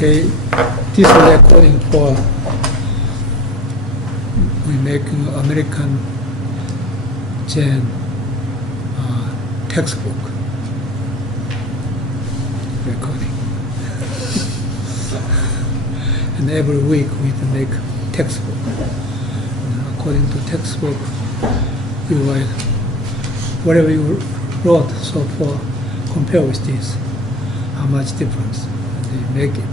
Okay, this recording for we making American Zen textbook recording, and every week we make textbook. And according to textbook, you write whatever you wrote so far. Compare with this, how much difference they make it.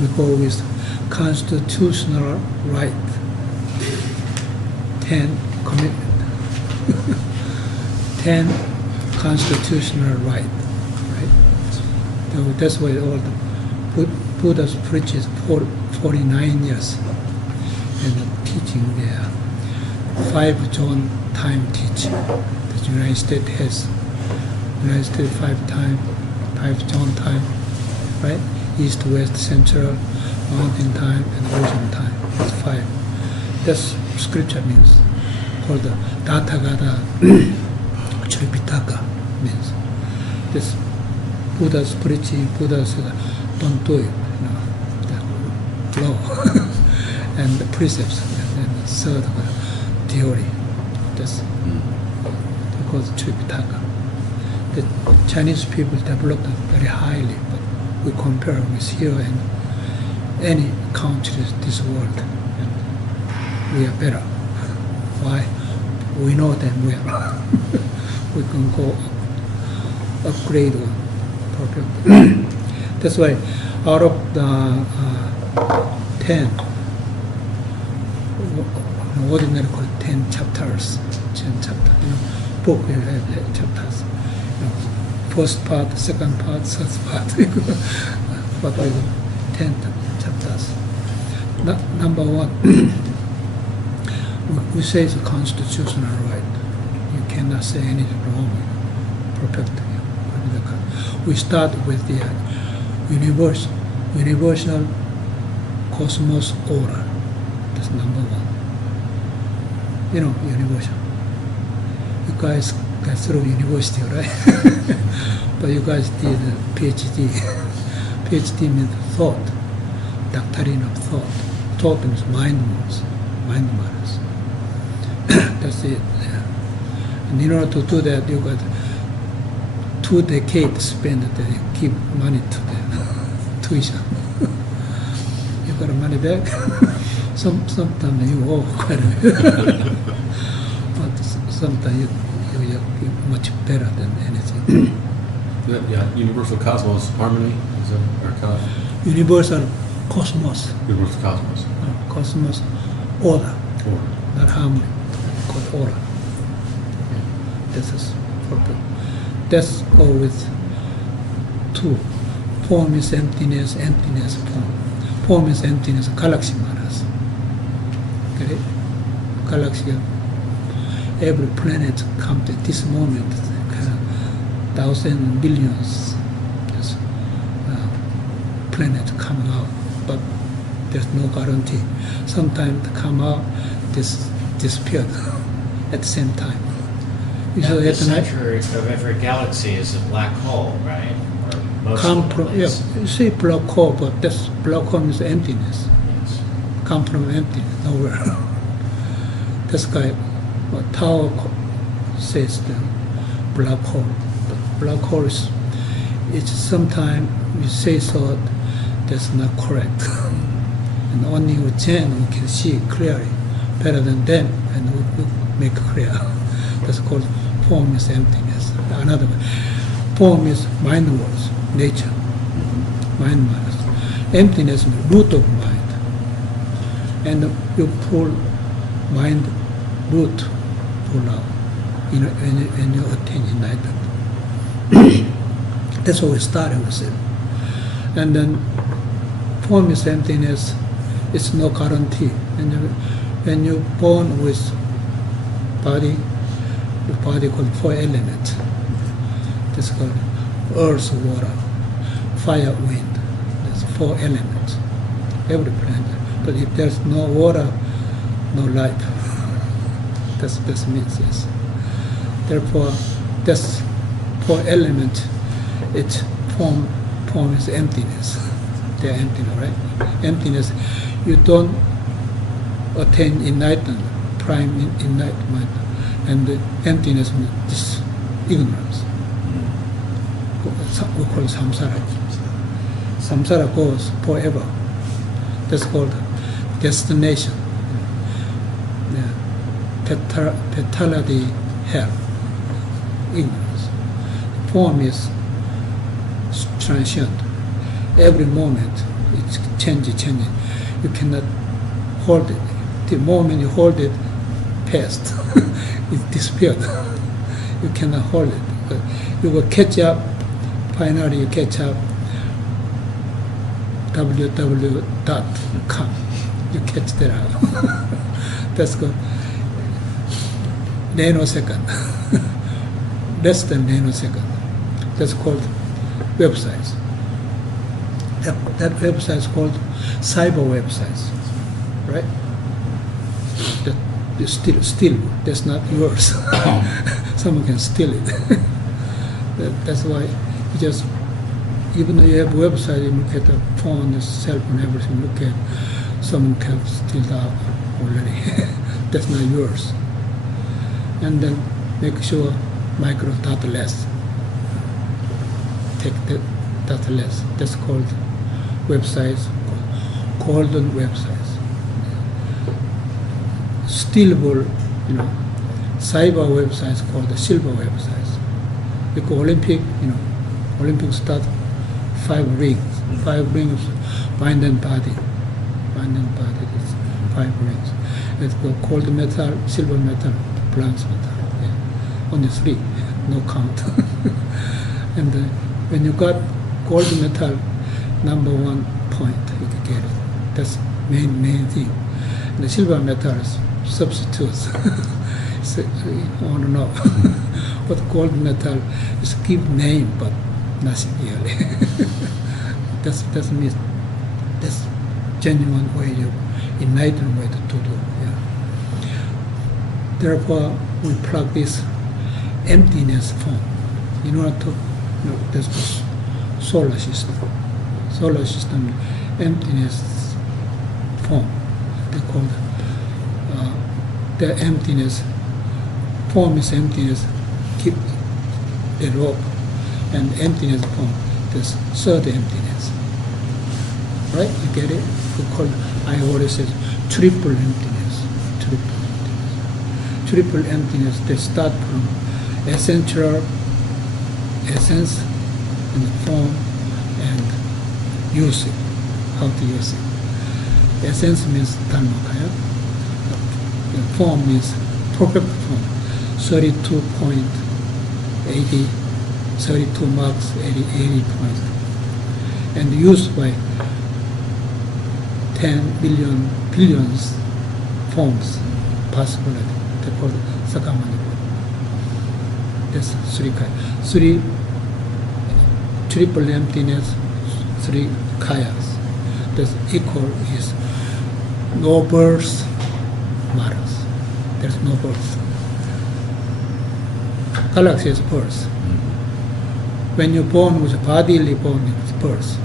We go with constitutional right, 10 commitment, 10 constitutional right, right? So that's why all the Buddha's preaches 49 years and teaching there. 5 zone time teaching. The United States has United States 5 zone time, right? East, West, Central, Mountain time, and Ocean time. That's 5. That's scripture means. Called the Tathagata Tripitaka means. This Buddha's preaching, Buddha said, don't do it, the law and the precepts, and the third theory. That's called Tripitaka. The Chinese people developed very highly, but we compare with here and any countries this world, and we are better. Why? We know them well. We can go upgrade or perfect. That's why out of the 10, ordinary called 10 chapters, 10 chapters. Book will have chapters. First part, second part, third part. But we got 10 chapters. Number 1, we say it's a constitutional right. You cannot say anything wrong. Perfect. We start with the universal cosmos order. That's number 1. Universal. You guys got through university, right? But you guys did a PhD. PhD means thought, doctrine of thought. Thought means mind matters. That's it. Yeah. And in order to do that, you got 2 decades spent to give money to the tuition. You got money back. Sometimes you owe quite a bit. But sometimes you're much better than anything. Yeah, universal cosmos, harmony, is that our cosmos? Universal cosmos. Universal cosmos. Cosmos order, Order. not harmony, called order. This is perfect. Let's go with 2. Form is emptiness, emptiness form. Form is emptiness, galaxy matters. Okay? Galaxy, every planet comes at this moment, thousands, billions, yes, planet coming out, but there's no guarantee. Sometimes they come out, disappear at the same time. Usually the center of every galaxy is a black hole, right? Or most come from, yeah, you say black hole, but this black hole is emptiness. Yes. Come from emptiness, nowhere. This guy, Tao says the black hole. But black hole is, it's sometimes we say so, that's not correct. And only with Zen we can see clearly, better than them, and we make clear. That's called form is emptiness. Another one, form is mind words, nature, mind matters. Emptiness is the root of mind. And you pull mind root, pull out, when you attain enlightenment. That's what we started with it. And then formless emptiness, it's no guarantee. And when you're born with body, the body called four elements. That's called earth, water, fire, wind. There's four elements. Every planet. But if there's no water, no life. That's means yes. Therefore, this four element, its form is emptiness. They're empty, right? Emptiness. You don't attain enlightenment, prime enlightenment, and the emptiness is ignorance. We call it samsara. Samsara goes forever. That's called destination. Fatality, hell, ignorance. Form is transient. Every moment it's changing. You cannot hold it. The moment you hold it, past, it disappeared. You cannot hold it. But you will catch up. Finally, you catch up. www.com. You catch that up. That's good. Nanosecond. Less than nanosecond. That's called websites. That website is called cyber websites, right? That is still. That's not yours. Someone can steal it. That's why you just, even though you have a website, you look at the phone, the cell phone, everything, look at, someone can steal that already. That's not yours. And then make sure micro data less. Take that data less. That's called websites, golden websites. Stealable, cyber websites called the silver websites. Because Olympic start 5 rings. 5 rings, mind and body. Mind and body is 5 rings. It's called metal, silver metal, bronze metal. Yeah. Only 3, no count. And when you got gold metal, number 1 point, you can get it. That's main thing. And the silver metal is substitutes. So, you want to know what gold metal is, give name but nothing really. That's means that's genuine way of enlightened way to do. Yeah. Therefore, we plug this emptiness form in order to that's the solar system. Solar system emptiness form. They call the emptiness form is emptiness. Keep it up, and emptiness form. This third emptiness. Right? You get it? We call I always say triple emptiness. Triple emptiness. They start from essential essence and the form and use it. How to use it. Essence means dharmakaya. The form means perfect form. 32.80, 32 marks, 80 points. And used by 10 billions forms possibility. They call it Sakamani. That's 3 kaya. 3 triple emptiness, 3 kayas. That's equal is no birth matters. There's no birth. Galaxy is birth. When you're born with a bodily born, it's birth.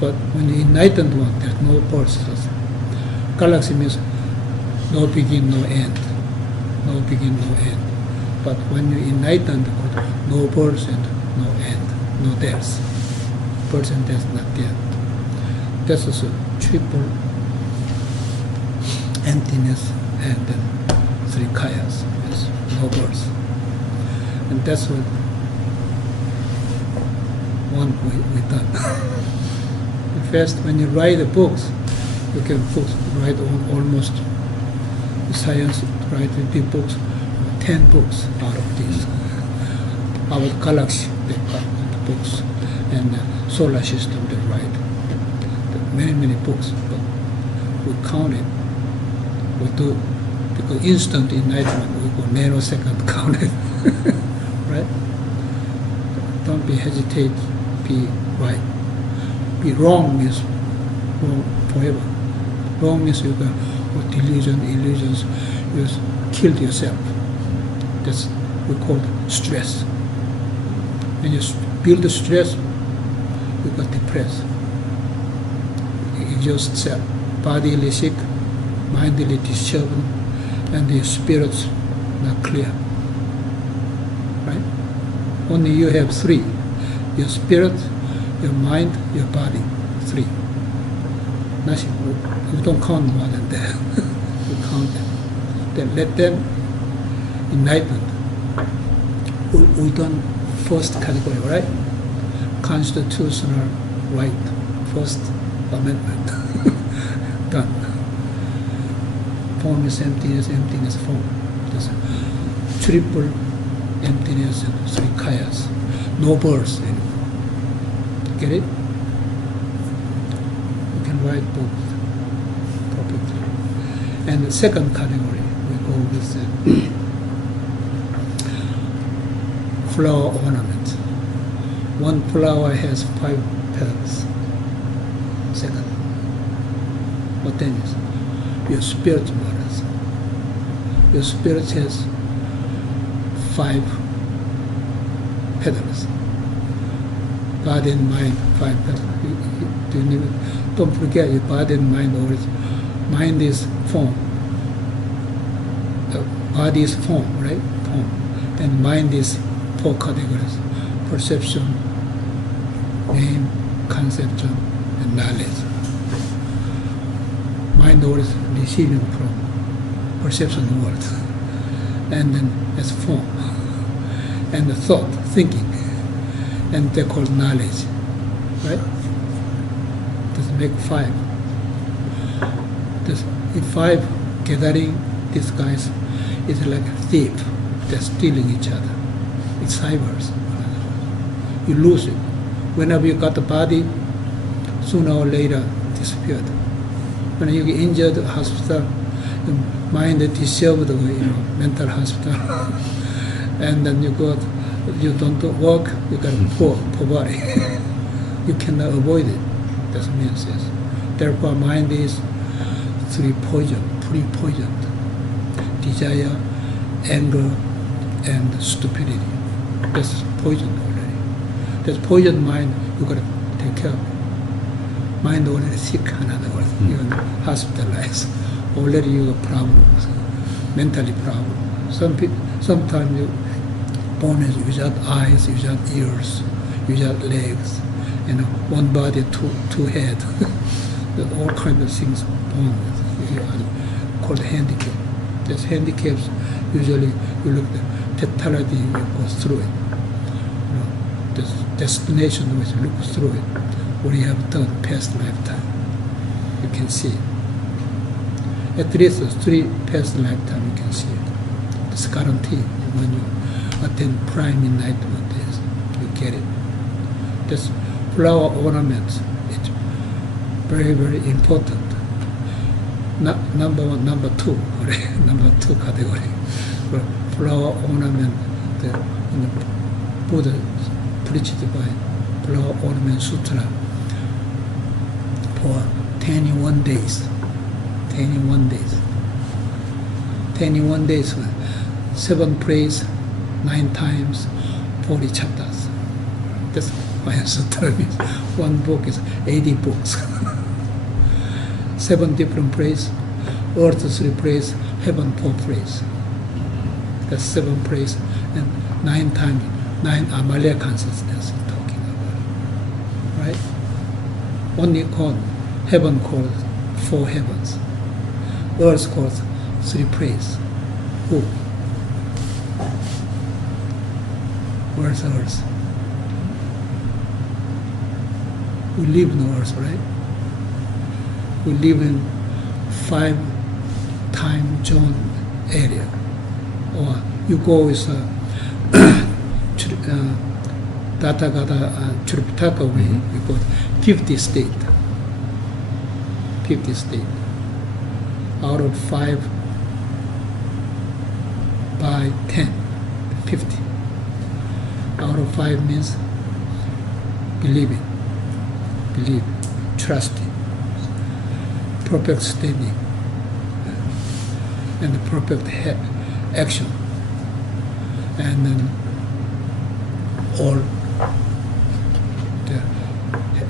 But when you're enlightened one, there's no birth. Galaxy means no begin, no end. No begin, no end. But when you're enlightened, no birth and no end, no death. Birth and death, not death. That's also triple emptiness and then 3 kayas. Yes, no birth. And that's what one we done. First, when you write the books, you can write almost science, write big books, 10 books out of this. our galaxy, they got the books, and the solar system, they write many books, but we count it. We do, because instant enlightenment, we go nanosecond count it, right? Don't be hesitate, be right. Be wrong means wrong forever. Wrong means you got delusion, illusions, you killed yourself. That's we call stress. When you build the stress, you got depressed. You exhaust self, bodily sick, mindly disturbed, and your spirit's not clear. Right? Only you have three: your spirit, your mind, your body. Three. Nothing. You don't count more than that. You count them. Then let them enlighten. We done first category, right? Constitutional right, First Amendment. Done. Form is emptiness, emptiness form. There's triple emptiness and three kayas. No birth anymore. Get it? You can write both perfectly. And the second category, we go with flower ornament. One flower has 5 petals. Second. What then is? Your spirit matters. Your spirit has 5 petals. Body and mind, 5 petals. Don't forget your body and mind always. Mind is form. The body is form, right? Form. And mind is 4 categories: perception, name, conception, and knowledge. Mind always receiving from perception world, and then as form, and the thought, thinking, and they call knowledge, right? This make 5. This, if 5 gathering these guys is like a thief, they're stealing each other. It's cybers. You lose it. Whenever you got the body, sooner or later disappeared. When you get injured, hospital, the mind is disturbed, mental hospital, and then you go, you don't work, you got a poor body. You cannot avoid it. That's what it says. Therefore, mind is pre-poisoned. Desire, anger, and stupidity. That's poisoned already. That's poisoned mind, you gotta take care of it. Mind already sick, in other words, even hospitalized. Already you got problems, mentally problems. Sometimes you born without eyes, without ears, without legs, one body, two heads. All kinds of things born with, called handicap. There's handicaps. Usually you look at the totality, you go through it. The destination which you look through it, what you have done past lifetime. You can see it. At least 3 past lifetime you can see it. It's guaranteed when you attend prime enlightenment days. You get it. This flower ornament, it's very, very important. Number 1, number 2, number 2 category. Flower ornament, the Buddha preached by Flower Ornament Sutra for 21 days. 21 days. 21 days, 7 praise, 9 times, 40 chapters. That's why Sutra means one book is 80 books. 7 different praise, earth 3 praise, heaven 4 praise. That's 7 praise, and 9 times, 9 Amalya consciousness talking about. Right? Only called, heaven called 4 heavens. Earth called 3 praise. Who? Where's earth? We live in earth, right? We live in 5 time zone area. Or you go with Tathagata Tripitaka way, we got 50 state. 50 state. Out of 5 by 10, 50. Out of 5 means believing, trusting, perfect standing, and the perfect action, and then all the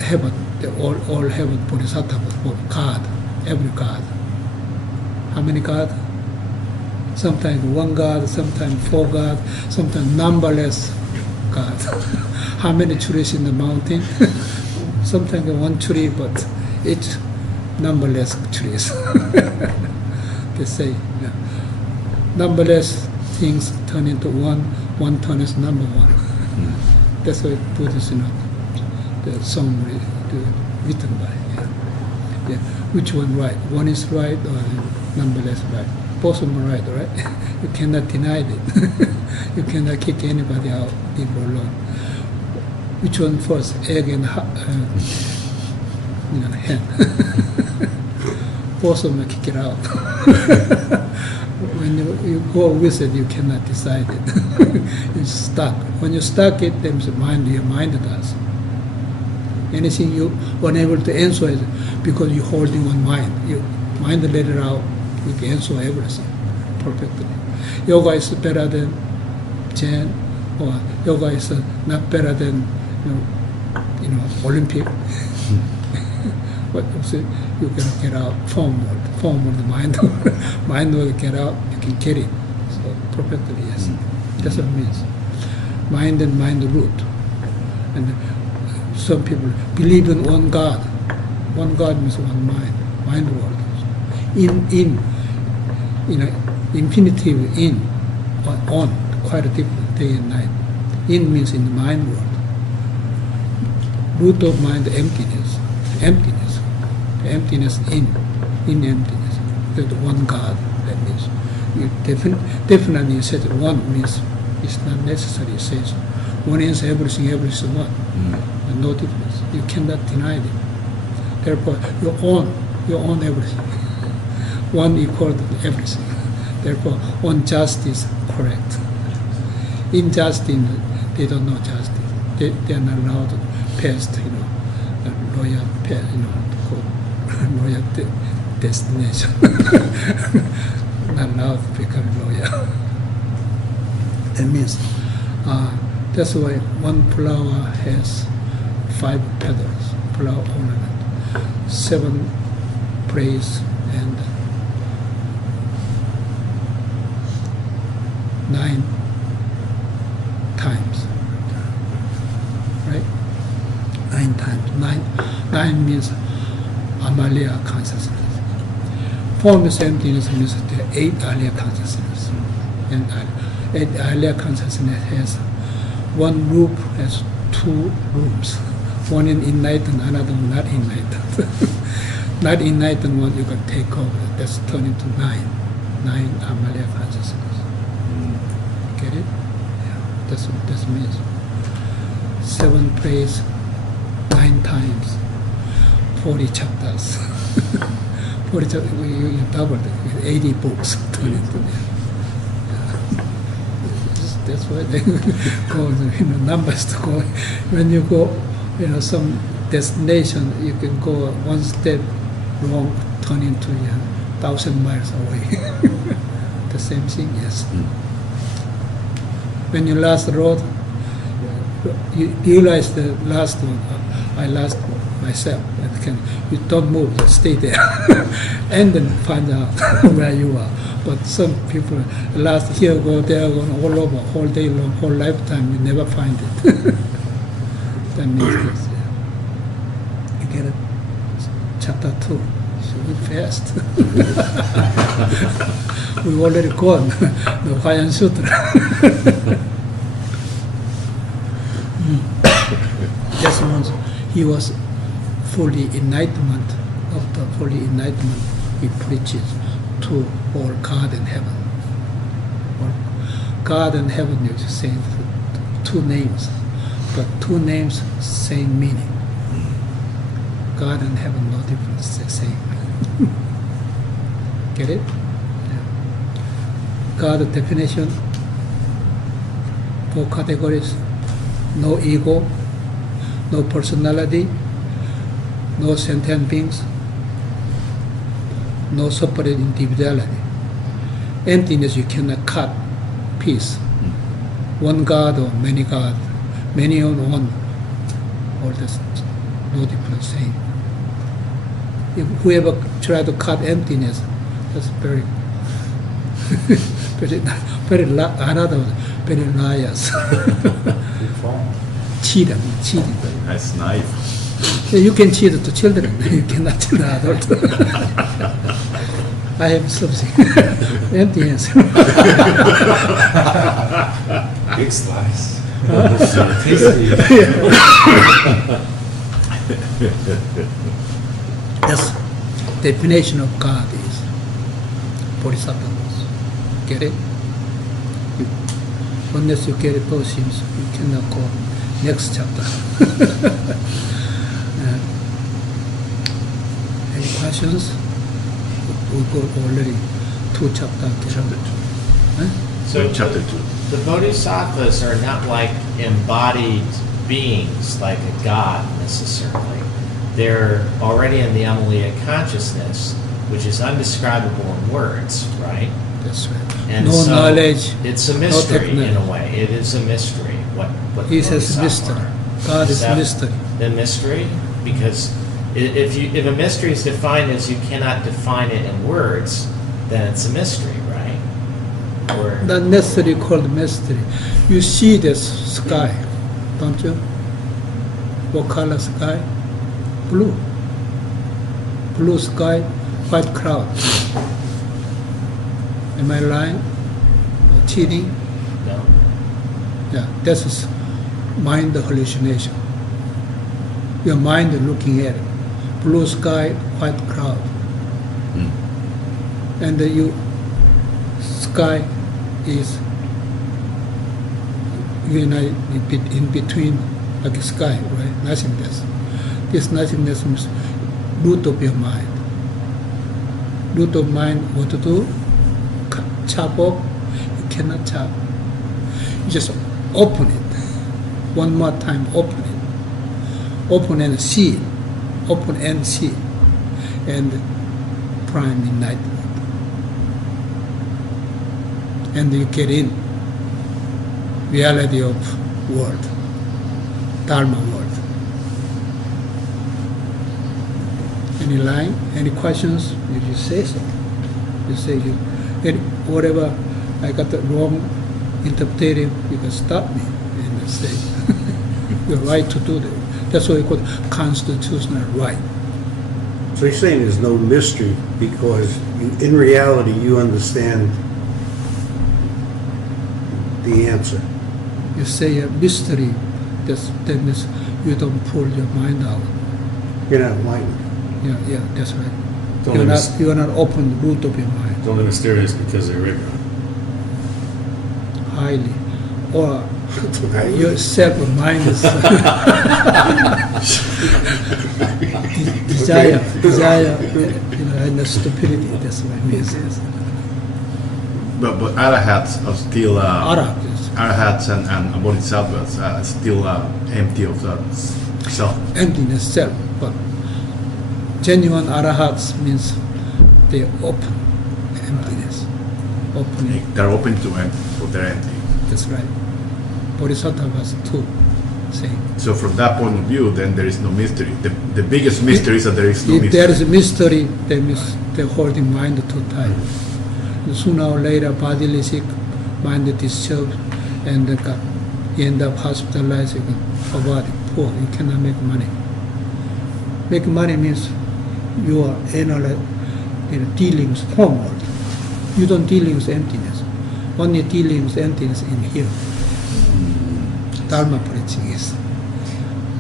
heaven, all heaven bodhisattvas, God, every God. How many God? Sometimes 1 God, sometimes 4 God, sometimes numberless God. How many trees in the mountain? Sometimes 1 tree, but it's numberless trees. They say, yeah. Numberless things turn into one turn is number 1. That's why Buddhists, the song written by. Yeah. Which one right? One is right or numberless right? Both of them are right? You cannot deny it. You cannot kick anybody out, leave it alone. Which one first? Egg and hen. Both of them kick it out. When you go with it, you cannot decide it. It's stuck. When you stuck it, then your mind does. Anything you unable to answer it because you're holding on mind. Your mind let it out, you can answer everything perfectly. Yoga is better than Zen, or yoga is not better than Olympic. But you can get out form of the mind. Mind will get out, you can get it. So perfectly, yes. That's what it means. Mind and mind root. And some people believe in one God. One God means one mind world. Infinitive in, or on, quite a different day and night. In means in the mind world. Root of mind, emptiness. Emptiness. Emptiness in emptiness. That one God, that means. You definitely you said one means it's not necessary. It says one is everything, everything is one. And no difference. You cannot deny it. Therefore, you own everything. One equal to everything. Therefore, on justice, correct. Injustice, they don't know justice. They are not allowed to pass, lawyer, lawyer destination. Not allowed to become a lawyer. That means, that's why one flower has 5 petals, flower ornament, 7 praise, and 9 times, right? 9 times. 9 means Amalya consciousness. Formless emptiness means the 8 Alaya consciousness. And 8 Alaya consciousness has one room, has 2 rooms. One in enlightened, another not enlightened. Not enlightened one you can take over. That's turned into 9 Amalya consciousness. Get it? Yeah, that's what this means. 7 praise, 9 times, 40 chapters. 40 chapters, you doubled it with 80 books. Turn into yeah. That's why they go, numbers to go. When you go, some destination, you can go 1 step wrong, turn into 1,000 miles away. The same thing, yes. When you last road, you realize the last one, I lost myself. You don't move, stay there. And then find out where you are. But some people last here, go there, go all over, whole day long, whole lifetime, you never find it. That means this. Yeah. You get it? Chapter 2. Should be fast. We've already gone the Hawaiian Sutra. Just once he was fully enlightenment. After fully enlightenment, he preaches to all God and heaven. All God and heaven, you say, two names, but two names, same meaning. God and heaven, no difference, same. Get it? Yeah. God definition, four categories: no ego, no personality, no sentient beings, no separate individuality. Emptiness, you cannot cut piece. One God or many God, many on one, all this, no difference, same. If whoever try to cut emptiness, that's very, another one, very liars. Cheating. That's naive. You can cheat to children, you cannot cheat adults. I have something. Emptiness. Big slice. Tasty. That's definition of God is Bodhisattva. Get it? Unless you get it, those things, you cannot go next chapter. Any questions? We go already 2 chapters. Chapter 2. Huh? So Chapter 2. the bodhisattvas are not like embodied beings, like a god necessarily. They're already in the Amalaya consciousness, which is undescribable in words, right? That's right. And No so knowledge. It's a mystery technology. in a way. It is a mystery. What He says bodhisattvas mystery. are. God is that mystery. The mystery, because if a mystery is defined as you cannot define it in words, then it's a mystery, right? Or Not necessarily called mystery. You see the sky, don't you? What color sky? Blue. Blue sky, white cloud. Am I lying or cheating? no. Yeah, that's mind hallucination. Your mind looking at it. Blue sky, white cloud. And you sky is in between like a sky, right? Nothingness. This nothingness is root of your mind. Root of mind, what to do? Chop off. You cannot chop. You just open it. One more time, open it. Open and see. Open and see. And prime enlightenment. And you get in reality of world, dharma world. Any line, any questions? You just say so. You say whatever I got the wrong interpretation, you can stop me and say you're right to do that. That's what we call constitutional right. So you're saying there's no mystery because in reality you understand the answer. You say a mystery, that means you don't pull your mind out. You're not enlightened. Yeah, that's right. It's only You are not open the root of your mind. It's only mysterious because they're ignorant. Highly. Or yourself mind is desire, and the stupidity. That's what it means. Yes. But arahats are still Arhat is arahats and bodhisattvas are still empty of that self. emptiness self, but genuine arahats means they open emptiness, opening. They're open to empty, but they're empty. That's right. Bodhisattvas too, same. So from that point of view, then there is no mystery. The biggest mystery is that there is no If mystery. there is a mystery, that means they're holding mind too tight. And sooner or later, bodily sick, mind disturbed, and you end up hospitalized, body poor. You cannot make money. Make money means you are dealing with homeworld. You don't dealing with emptiness. Only dealing with emptiness in here. Dharma preaching is.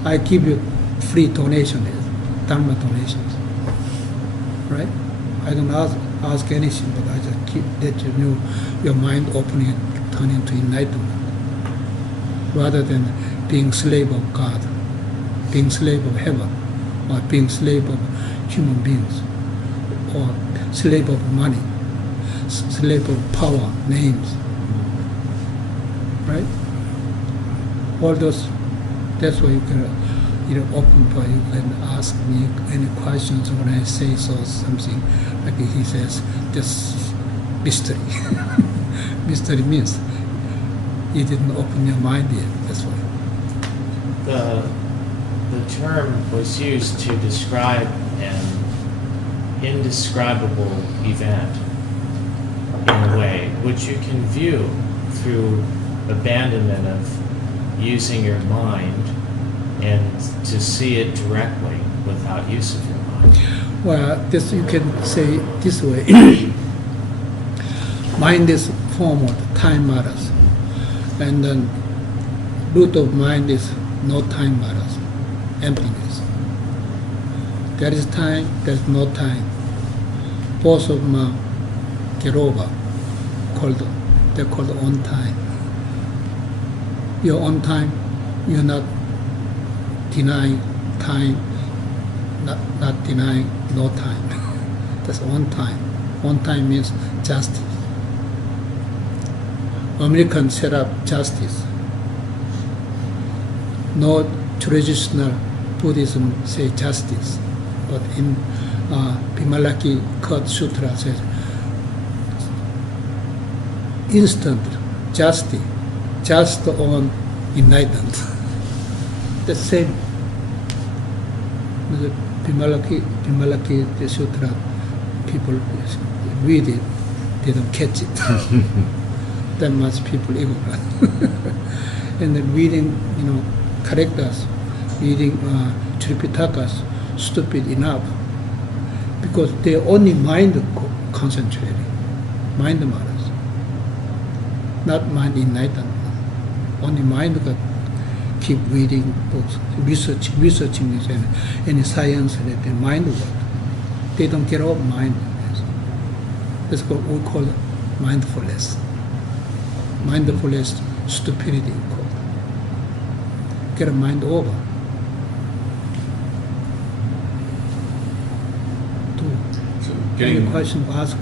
I give you free donation, Dharma donations. Right? I don't ask anything, but I just let you know your mind opening and turning to enlightenment. rather than being slave of God, being slave of heaven, or being slave of human beings, or slave of money, slave of power, names, right? All those, that's why you can, open for, you can ask me any questions when I say so something, like he says, this mystery. Mystery means you didn't open your mind yet, that's why. The term was used to describe an indescribable event in a way which you can view through abandonment of using your mind and to see it directly without use of your mind. Well, this you can say this way. Mind is form of time matters, and then root of mind is no time matters, emptiness. There is time, there is no time. Both of them get over. They're called on time. You're on time. You're not denying time. Not denying no time. That's on time. On time means justice. Americans set up justice. No traditional Buddhism say justice, but in Vimalaki Code Sutra says instant justice, just on enlightenment. The same. The Vimalaki the Sutra, people read it, they don't catch it. That much people ignorant. And then reading, correct us, reading Tripitakas, stupid enough, because they only mind concentrating, mind matters, not mind enlightenment. Only mind got keep reading books, researching this and any science that the mind work. They don't get off mind. That's what we call mindfulness. Mindfulness, stupidity called. Get a mind over. So Any getting question asked?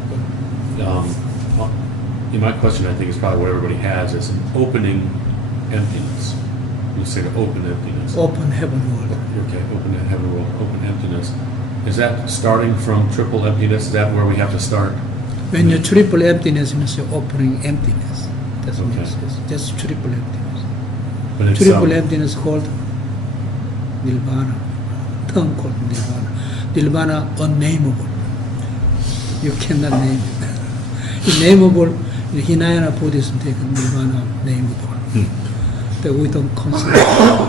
my question, I think, is probably what everybody has, is an opening emptiness. You say to open emptiness. Open heaven world. Okay, open heaven world, open emptiness. Is that starting from triple emptiness? Is that where we have to start? When you triple emptiness means you're opening emptiness. That's what Okay. it says. Just triple emptiness. But it's Triple emptiness called nirvana. Term called nirvana. Nirvana unnameable. You cannot name it. Nameable, in Hinayana Buddhism take nirvana nameable. That we don't consider.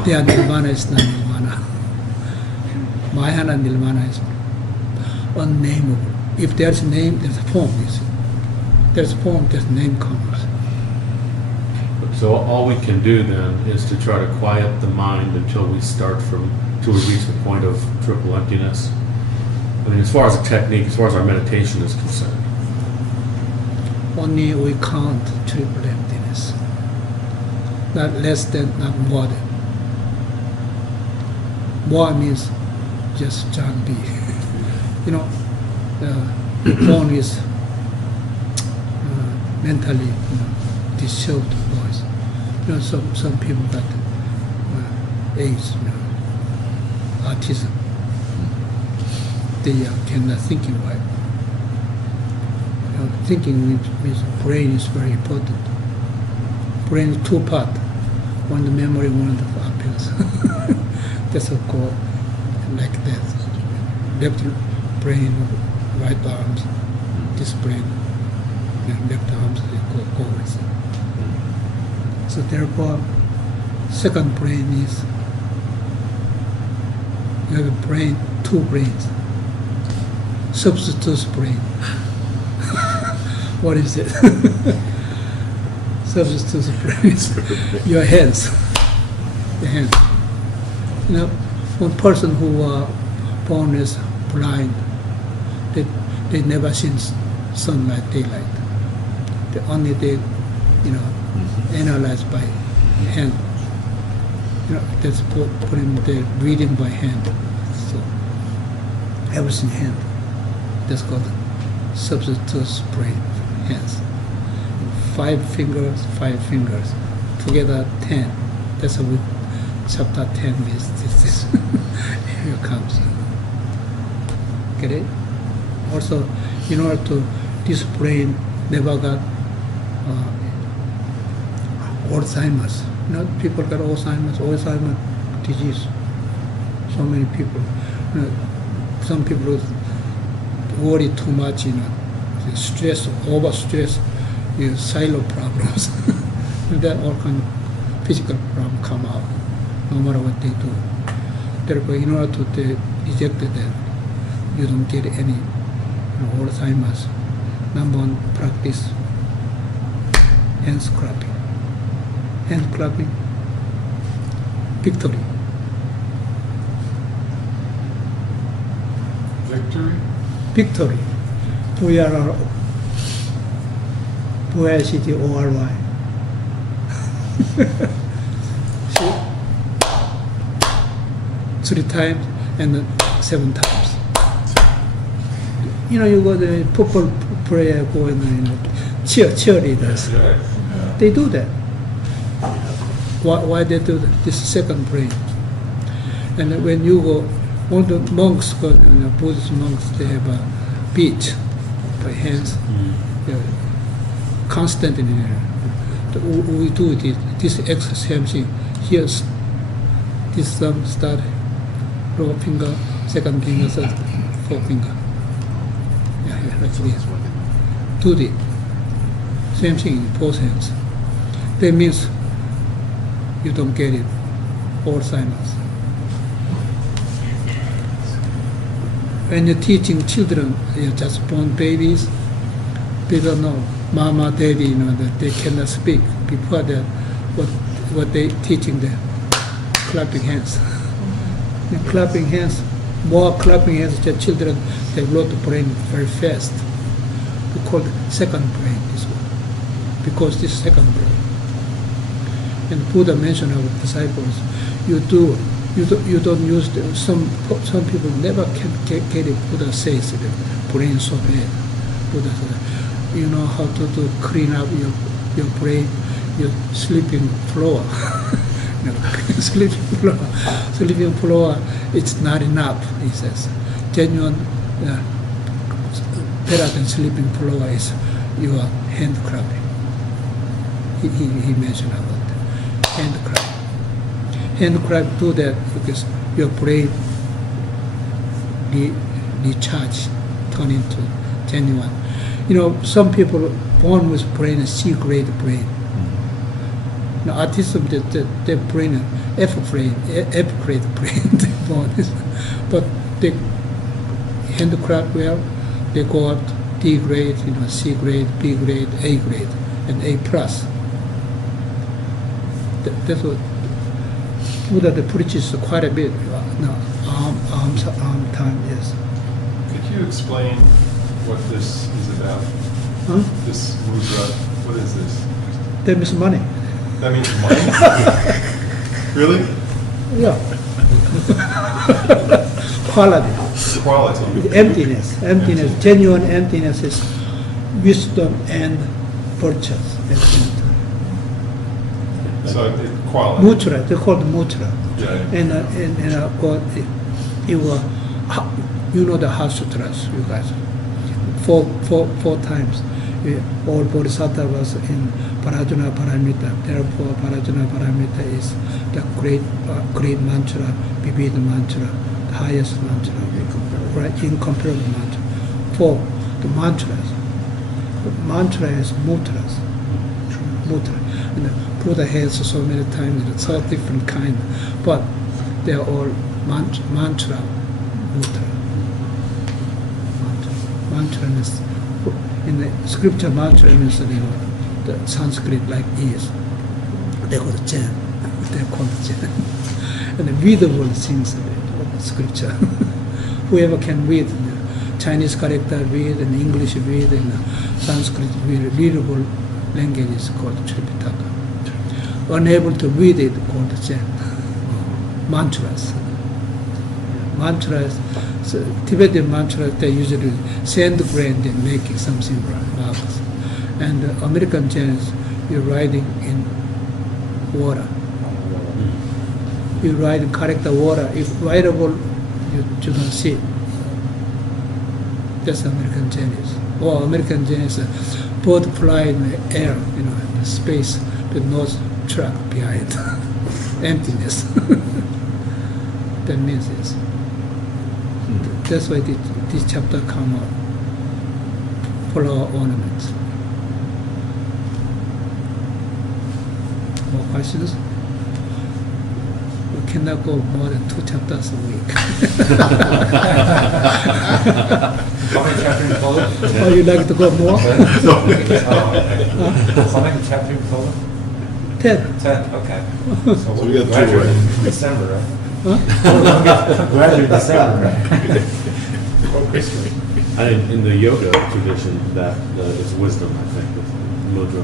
Their nirvana is not nirvana. Mahayana nirvana is unnameable. If there's a name, there's a form. You see. There's a form, there's name comes. So all we can do then is to try to quiet the mind until we reach the point of triple emptiness. I mean, as far as a technique, as far as our meditation is concerned. Only we count triple emptiness. Not less than, not more than. More means just John B. The phone is mentally disturbed voice. Some people got AIDS, autism. They cannot think right. Thinking means brain is very important. Brain is two parts. One the memory, one the appearance. That's a called like that. Left brain, right arms, this brain, and left arms they go always. So therefore, second brain is you have a brain, two brains. Substitute brain. What is it? Substitute brain is your hands. The hands. One person who born is blind, they never seen sunlight, daylight. They analyze by hand. That's putting the reading by hand. So everything hand. That's called substitute brain, hands. 5 fingers, together 10. That's what chapter 10 is. This here comes. Get it? Also, in order to, this brain never got Alzheimer's. People got Alzheimer's disease. So many people. Some people worry too much, stress, overstress, silo problems. That all kind of physical problems come out, no matter what they do. Therefore, in order to reject that, you don't get any Alzheimer's. Number 1, practice hands clapping. Hand clapping, victory. Victory? Victory. VICTORY. See? 3 times and then 7 times. You got the football player going, cheerleaders. They do that. Why they do that? This second brain. And when you go, all the monks go, Buddhist monks, they have a beat by hands, constantly. We do this exercise. Here, this thumb start, lower finger, second finger, third, fourth finger. Like this. Do the same thing in both hands. That means you don't get it, Alzheimer's. When you're teaching children, just born babies, they don't know, mama, daddy, that they cannot speak. Before that, what they teaching them? Clapping hands. And clapping hands, more clapping hands, the children develop the brain very fast. We call it second brain, this one, because this second brain. And Buddha mentioned our disciples, you don't use some people never can get it. Buddha says the brain so bad. Buddha said, you know how to clean up your brain, your sleeping floor. Sleeping floor, it's not enough, he says. Genuine, better than sleeping floor is your hand clapping. He mentioned about that. Hand clap. Hand clap do that because your brain recharge, turn into genuine. Some people born with brain, a C-grade brain. Now, autism, their brain, F-grade brain, they born. But they hand clap well, they go up to D grade, C grade, B grade, A grade, and A plus. That's what Buddha preaches quite a bit. Arm time, yes. Could you explain what this is about? Huh? This mudra, what is this? That means money. That means money? Really? Yeah. Quality. Emptiness. Genuine emptiness is wisdom and virtue. So quality. Mutra, they call it mutra. Yeah. And you know the heart sutras, you guys. Four times. All bodhisattvas in Parajuna Paramita. Therefore, Parajuna Paramita is the great mantra, Vivida mantra, the highest mantra, right? Incomparable mantra. 4, the mantras. The mantra is mudras. Mutra. And the Buddha has so many times, it's all different kind, but they are all mantra, mutra. Mantra is, in the scripture, mantra means the Sanskrit like is. They call it chant. They call it chant. And the readable things of the scripture. Whoever can read, Chinese character read, and English read, and Sanskrit read, readable language is called Tripitaka. Unable to read it, called chant. mantras. Mantras, so Tibetan mantras, they usually sand grain, they make something marks. And American chants, you're writing in water. You write correct the water. If writable, you don't see. That's American Chinese. Or American Chinese, bird fly in the air, in space, but no track behind. Emptiness. That means this. That's why this chapter come out for our ornaments. More questions? We cannot go more than 2 chapters a week. How many chapters in total? Oh, you like to go more? How many chapters in total? 10. 10, okay. So we we'll got 2, graduate right? in December, right? Huh? Graduate in December, right? I think in the yoga tradition, that is wisdom, I think, with mudra.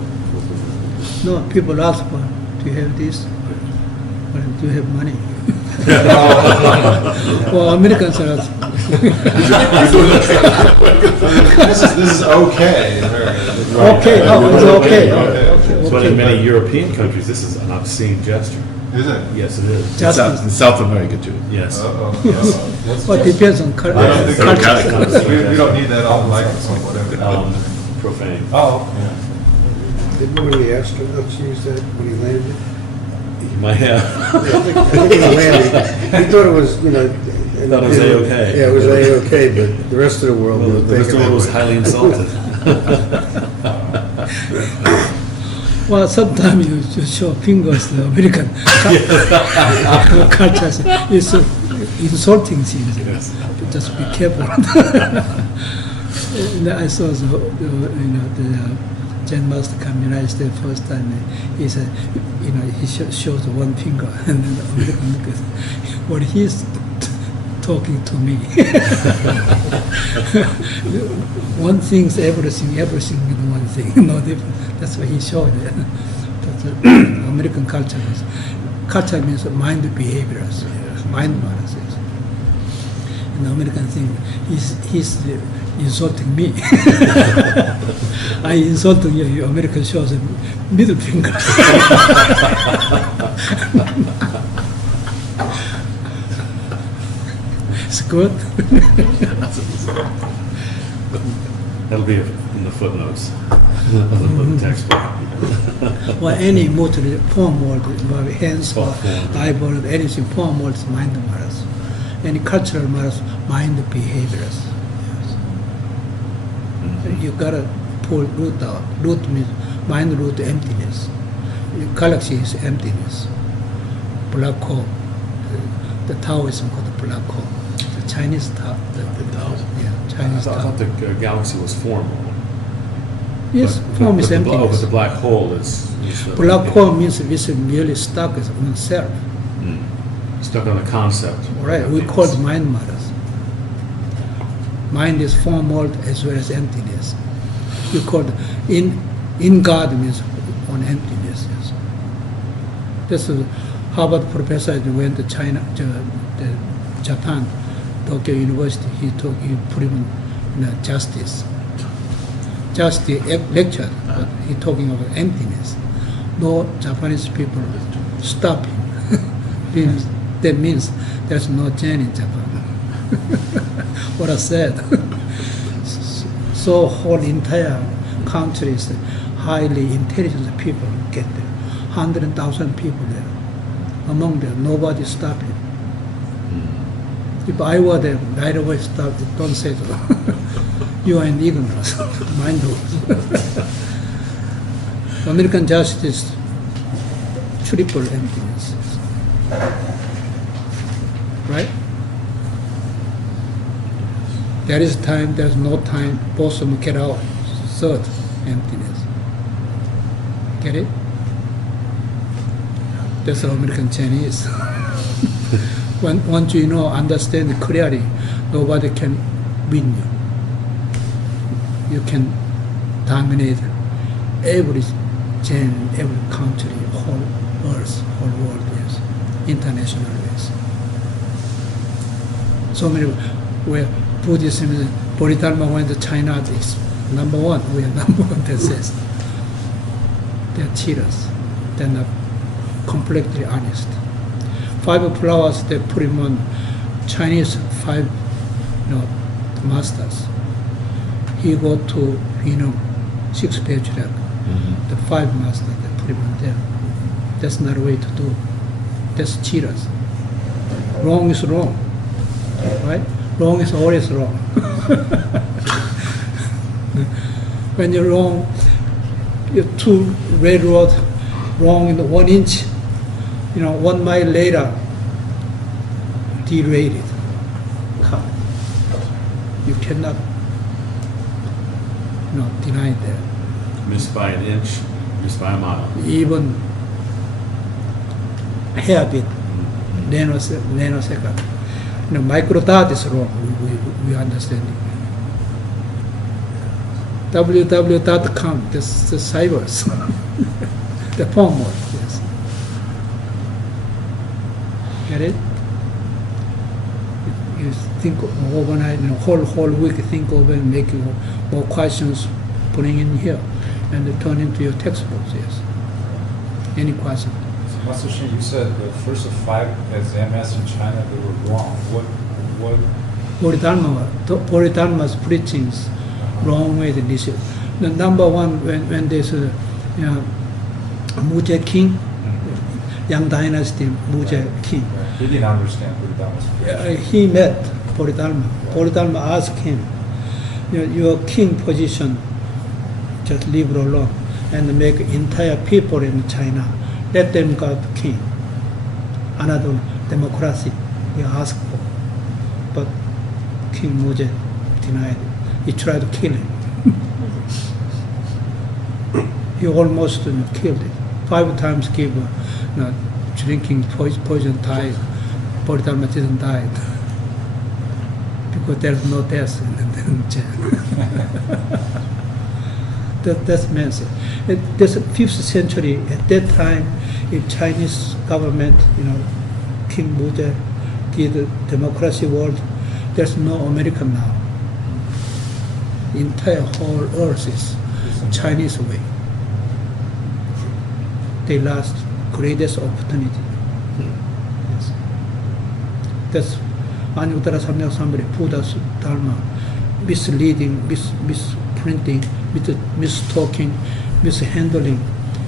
No, people ask, well, do you have this? Well, do you have money? Well, Americans are ask, This is okay. okay, oh, it's okay. But in many European countries, this is an obscene gesture. Is it? Yes, it is. Just- In South America too. Yes. Well, it depends on I don't think culture. we don't need that on the microphone, whatever. Profane. Oh, Didn't one of the astronauts use that when he landed? You might have. I think when he landed, he thought it was, Thought it was A-okay. Yeah, it was A-okay, but the rest of the world Well, was the rest of the world was highly insulted. Well, sometimes you just show fingers to American cultures. It's insulting things. Just be careful. And I saw the Zen master come to the United States first time. He said, he shows one finger, and then the American look at what he's talking to me. One thing's everything is one thing, no different. That's why he showed it. But American culture means mind behaviors, mind manners. And the American thing, he's insulting me. I insulting you, American shows a middle finger. It's good. That'll be in the footnotes of the textbook. Well, any motor form word, hands, or Form. eyeball, anything, form words, mind matters. Any cultural matters, mind behaviors. Yes. You gotta pull root out. Root means mind root emptiness. Galaxy is emptiness. Black hole. The Taoism called the black hole. The Chinese Tao. The Tao. Yeah, I Chinese Tao. thought the galaxy was formal. Yes, But- form but is the bla- emptiness. But the black hole is the- Black hole means it's really stuck as oneself. stuck on the concept. Right, we call it mind matters. Mind is formal as well as emptiness. You call it in God means on emptiness. Yes. This is Harvard professor who went to China, Japan, Tokyo University. He put him in justice. Just the lecture, but he talking about emptiness. No Japanese people stop him. That means there's no Zen in Japan. What I said. So whole entire country is highly intelligent people get there. 100,000 people there. Among them, nobody stopped him. If I were there, right away stop it. Don't say so. You are in ignorance, mindless. American justice, triple emptiness. Right? There is time, there is no time, both of them get out. Third, emptiness. Get it? That's how American Chinese. Once you understand clearly, nobody can win you. You can dominate every Chen, every country, whole earth, whole world, yes. international ways. So many, where Buddhism is, Bodhidharma went to China is number one, we are number one, that says. They're cheaters, they're not completely honest. 5 flowers, they put him on Chinese 5, masters. He go to, 6 patriarch, the 5 masters, they put him on there. That's not a way to do. That's cheaters. Wrong is wrong, right? Wrong is always wrong. When you're wrong, you're 2 railroad wrong in 1 inch, 1 mile later, derailed. Car. You cannot deny that. Missed by an inch, missed by a mile. Even hair bit, nanosecond. Microdot is wrong, we understand it. www.com, this the cybers, the form word, yes. Get it? You think overnight, whole week, think over and making more questions, putting in here, and they turn into your textbooks, yes. Any question? So Master Shin, you said the first of 5 MS in China, they were wrong. What? Bodhidharma's preachings, wrong way to listen. The number one, when there's a Muje king, Yang dynasty, Muje king, He didn't understand Bodhidharma's preaching. he met Bodhidharma. Bodhidharma asked him, your king position, just leave it alone and make entire people in China, let them go to king. Another democracy he asked for. But King Muje denied it. He tried to kill him. He almost killed it. 5 times gave drinking poison died. Bodhidharma didn't die. Because there's no death in Zen. That's message. There's a 5th century. At that time, in Chinese government, King Muje did the democracy world. There's no American now. Entire whole earth is Chinese way. They lost greatest opportunity. Yes. That's Anuttara Samyak Samvara, Buddha's Dharma, misleading, misprinting, mistalking, mishandling.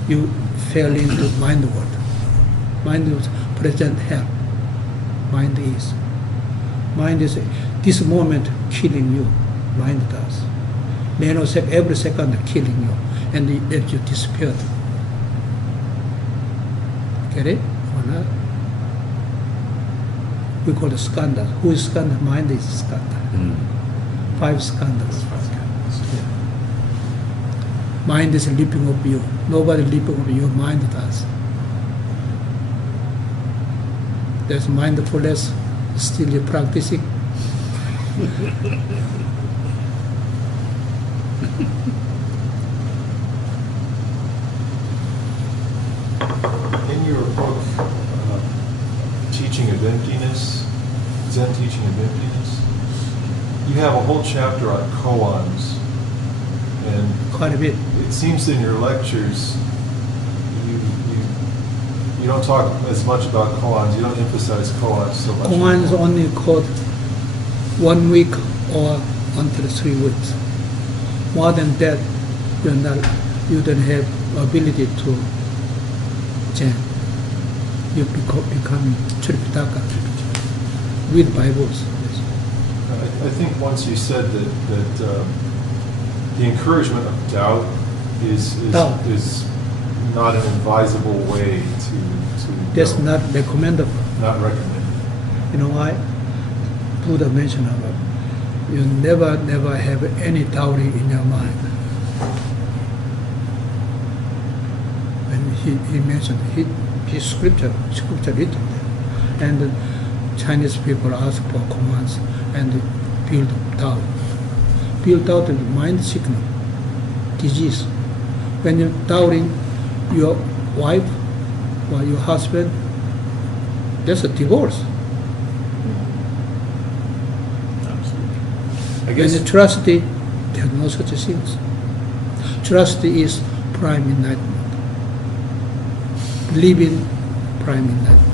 You fell into mind world. Mind is present hell. Mind is. Mind is this moment killing you. Mind does. Nanosecond, every second killing you, and then you disappeared. Get it or not? We call it skandha. Who is skandha? Mind is skandha. 5 skandhas. Yeah. Mind is leaping over you. Nobody leaping over you. Mind does. There's mindfulness. Still you're practicing. In your book, Teaching of Emptiness, Zen Teaching of Emptiness, you have a whole chapter on koans, and Quite a bit. it seems in your lectures you don't talk as much about koans. You don't emphasize koans so much. Koan is only called 1 week or until 3 weeks. More than that, you don't have ability to Zen. You become Tripitaka with Bibles. Yes. I think once you said that the encouragement of doubt is not an advisable way to That's go. not recommendable. Not recommended. You know why? Buddha mentioned about you never have any doubting in your mind. And he mentioned his scripture written there. And the Chinese people ask for commands and build doubt. Build doubt is mind sickness, disease. When you're doubting your wife or your husband, That's a divorce. I And guess, the trustee, there's no such things. Trustee is prime enlightenment. Believe in prime enlightenment.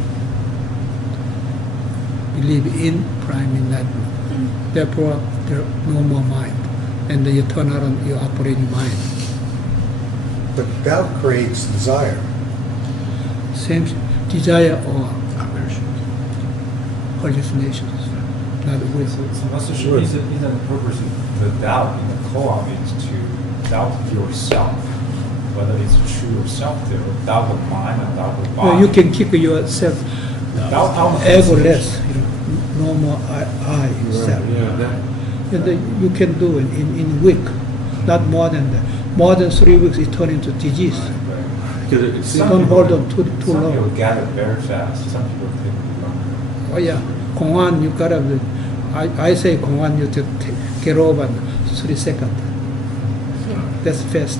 Believe in prime enlightenment. Therefore, there no more mind. And then you turn on your operating mind. But doubt creates desire. Same desire or Aversion. hallucinations. Not will. So Master Shu, isn't the purpose of the doubt in the koan is to doubt yourself, whether it's true or self there, doubt the mind and doubt the body. Well, you can kick yourself doubt egoless, no more I self. yeah, that, And then you can do it in a week, not more than that. More than 3 weeks, it turns into disease. because it seems, Don't hold on too Some long. people get it very fast, some people take it longer. Oh yeah, 공안 you gotta. I say 공안 you to get over in 3 seconds. That's fast.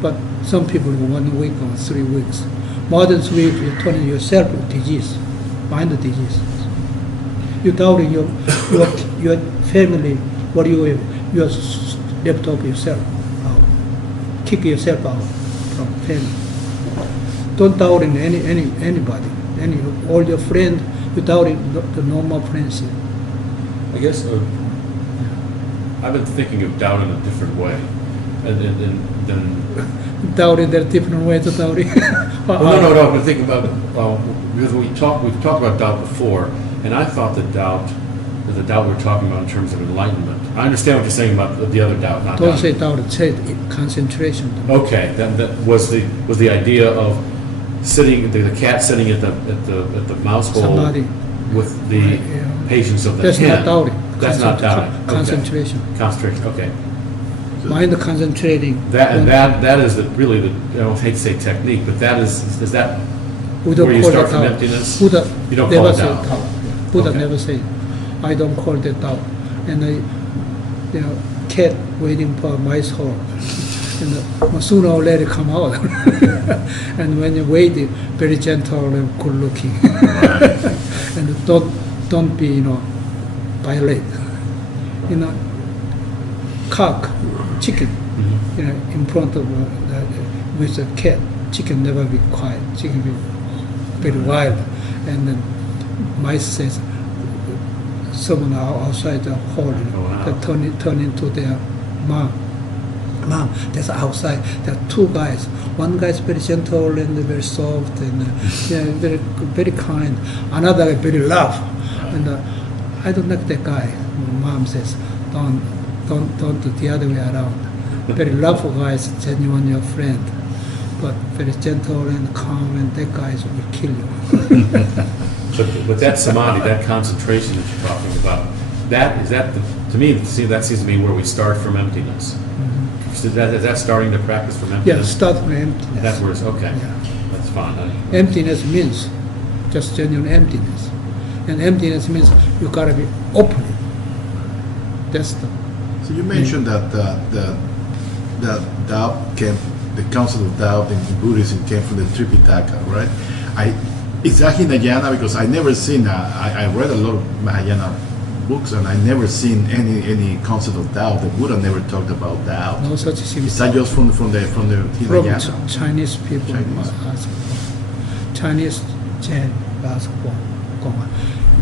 But some people 1 week or 3 weeks. More than 3 weeks, you turn yourself disease, mind disease. You doubting your family, what you are left of yourself out, kick yourself out from family. Don't doubt in anybody, all your friends. You doubt in the normal friendship. I guess, I've been thinking of doubt in a different way. And then, Doubting there are different ways of doubting. no, I've been thinking about, because we've talked about doubt before, and I thought that doubt is the doubt we're talking about in terms of enlightenment. I understand what you're saying about the other doubt, not Don't doubt. say doubt, say concentration. Okay, that was the idea of sitting, the cat sitting at the mouse hole Samadhi. with the Yeah. patience of the That's hen. not doubting. That's not doubting. Okay. Concentration. Concentration. Okay. Mind concentrating. That is really the, I don't hate to say technique, but that is that Buddha where you called start it from doubt. emptiness? Buddha You don't never call it say doubt. doubt. Buddha Okay. never say, I don't call that doubt. And cat waiting for mice hole. And sooner or later come out. And when you wait, very gentle and good looking. And don't be violate. Cock, chicken, in front of with a cat. Chicken never be quiet. Chicken be very wild. And then mice says, someone outside the hall, wow. that turn into their mom. Mom, that's outside. There are 2 guys. One guy is very gentle and very soft and very very kind. Another guy very rough. And I don't like that guy. Mom says, don't do the other way around. Very rough guy is genuine your friend, but very gentle and calm, and that guy will kill you. But that samadhi, that concentration that you're talking about, to me, that seems to me where we start from emptiness. Is that starting to practice from Yeah, emptiness? start from emptiness. That's where it's, okay. Yeah. That's fine. Emptiness means just genuine emptiness. And emptiness means you gotta be open. That's the So you mentioned that the doubt the concept of doubt in Buddhism came from the Tripitaka, right? Is that Hinayana? Because I never seen I read a lot of Mahayana books and I never seen any concept of doubt. The Buddha never talked about doubt. no such thing. Is that just from the From Hinayana? Chinese people Chinese. ask for. Chinese Zen ask for.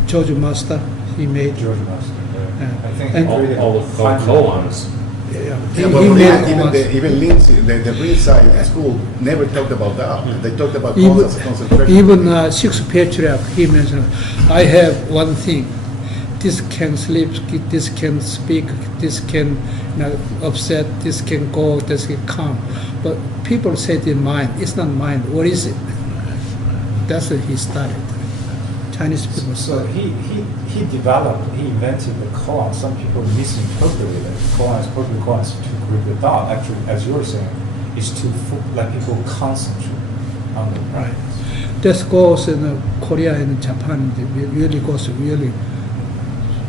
George Master, he made. George Master, Yeah. I think And- he created All the five koans. Yeah, Yeah, but he for made that, koans. even Lindsay, the Rinsai school never talked about doubt. They talked about Even, concepts of concentration. even Sixth Patriarch, he mentioned, I have one thing. This can sleep, this can speak, this can upset, this can go, this can come. But people say the mind. It's not mind. What is it? That's what he started. Chinese people So started. he invented the koan. Some people misinterpreted it. Koan is perfect koan is to grip the thought. Actually, as you were saying, is to let people concentrate on the practice. This goes in Korea and Japan. It really goes really,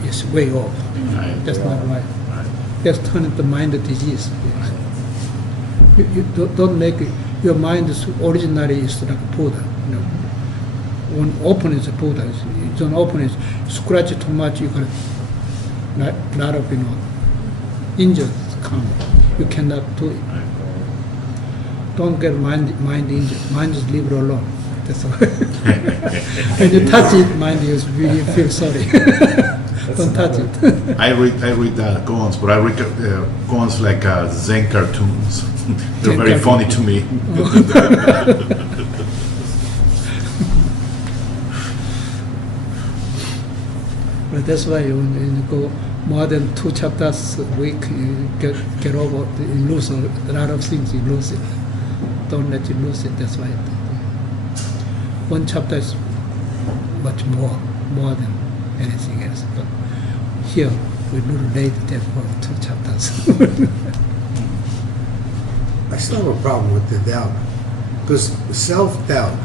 it's way off. Right. That's not right. Right. That's turning the mind disease. You don't make it. Your mind is originally is like Buddha. When open is Buddha. You don't open it, scratch it too much, you can lot of injuries come. You cannot do it. Don't get mind injured. Mind just leave it alone. That's all. When you touch it, mind you feel sorry. Don't touch it. I read koans, but I read koans like Zen cartoons. They're Zen very cartoon. funny to me. But that's why when you go more than 2 chapters a week, you get over, you lose a lot of things, you lose it. Don't let you lose it, that's why. 1 chapter is much more than anything else. But here, we little late there for 2 chapters. I still have a problem with the doubt, because self-doubt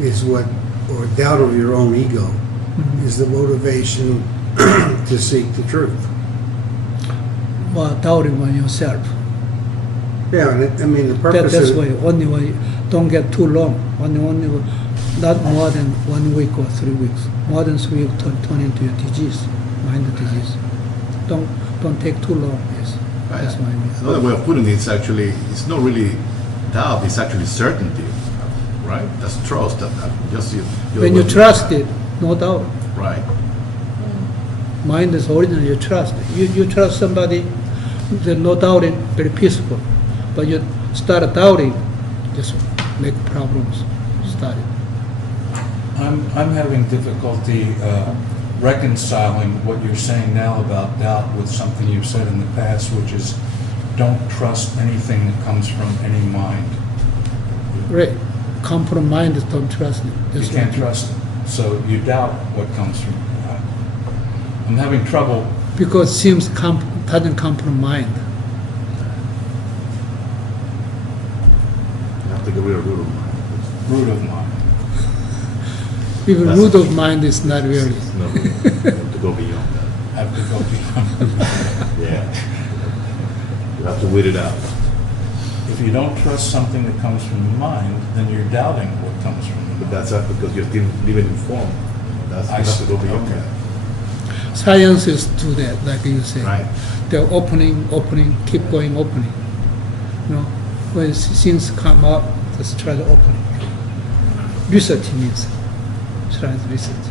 is what, or doubt of your own ego, is the motivation to seek the truth. Well, doubting on yourself. Yeah, and I mean, the purpose That's of why only way, don't get too long. Only not more than 1 week or 3 weeks. More than 3 weeks turn into a disease, mind disease. Don't take too long. Yes, that's what I mean. Another way of putting it is actually, it's not really doubt, it's actually certainty, right? That's trust. When you trust it, no doubt. Right. Mind is original. You trust. You trust somebody. There's no doubting. Very peaceful. But you start doubting, just make problems. Start it. I'm having difficulty reconciling what you're saying now about doubt with something you've said in the past, which is don't trust anything that comes from any mind. Right. Come from mind, don't trust it. You can't trust it. So you doubt what comes from mind. I'm having trouble. Because it seems doesn't come from mind. You have to get rid of root of mind. Root of mind. Even That's root a- of mind is not really. No, you have to go beyond that. Have to go beyond. Yeah. You have to weed it out. If you don't trust something that comes from the mind, then you're doubting what comes from the But mind. that's not because you're still living in form. That's, you I have to go see. beyond Okay. that. Sciences do that, like you say. Right. They're opening, keep going opening. When things come up, just try to open it. Research means try to research.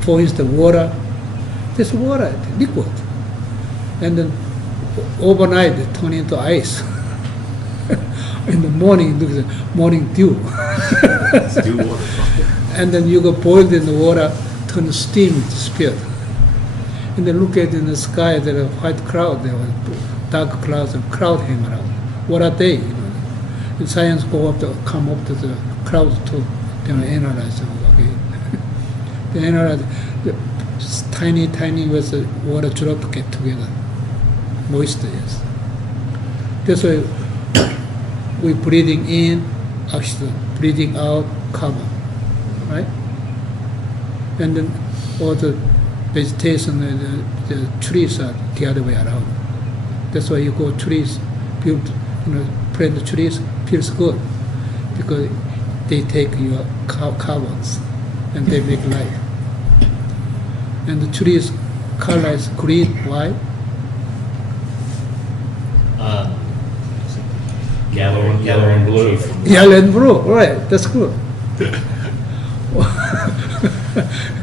For instance, water. There's water, liquid, and then overnight it turn into ice. In the morning, look at morning dew. Still water. And then you go boiled in the water, turn to steam, disappeared. And then look at in the sky, there are white cloud, there were dark clouds and cloud hang around. What are they? And science come up to the clouds too. They analyze them. Okay. They analyze just tiny with the water drop get together. Moisture, yes. That's why we breathing in, oxygen, breathing out, carbon, right? And then all the vegetation, the trees are the other way around. That's why you go trees, build, plant the trees, feels good because they take your carbons and they make life. And the trees color is green, white. Gathering blue. Yellow and blue, right? That's good.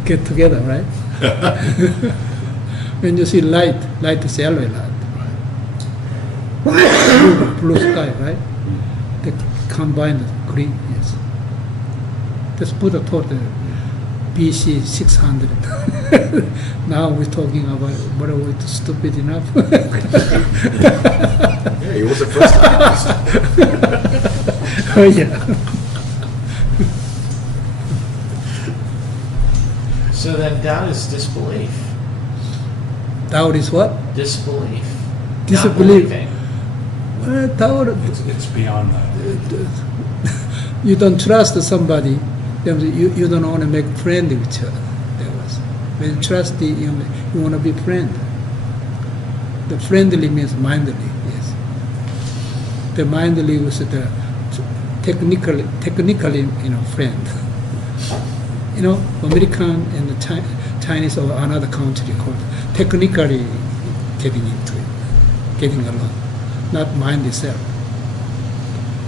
Get together, right? When you see light is yellow light. Blue sky, right? They combine the green, yes. That's Buddha taught the BC 600. Now we're talking about what are we stupid enough? Yeah, he was the first artist. Oh, yeah. So then doubt is disbelief. Doubt is what? Disbelief. Not Disbelief. believing. Doubt. It's beyond that. You don't trust somebody, then you don't want to make friend with each other. When you trust, you want to be friend. The friendly means mindly, yes. The mindly was the technically, friend. you know, American and the Chinese or another country called technically getting into it, getting along, not mind itself.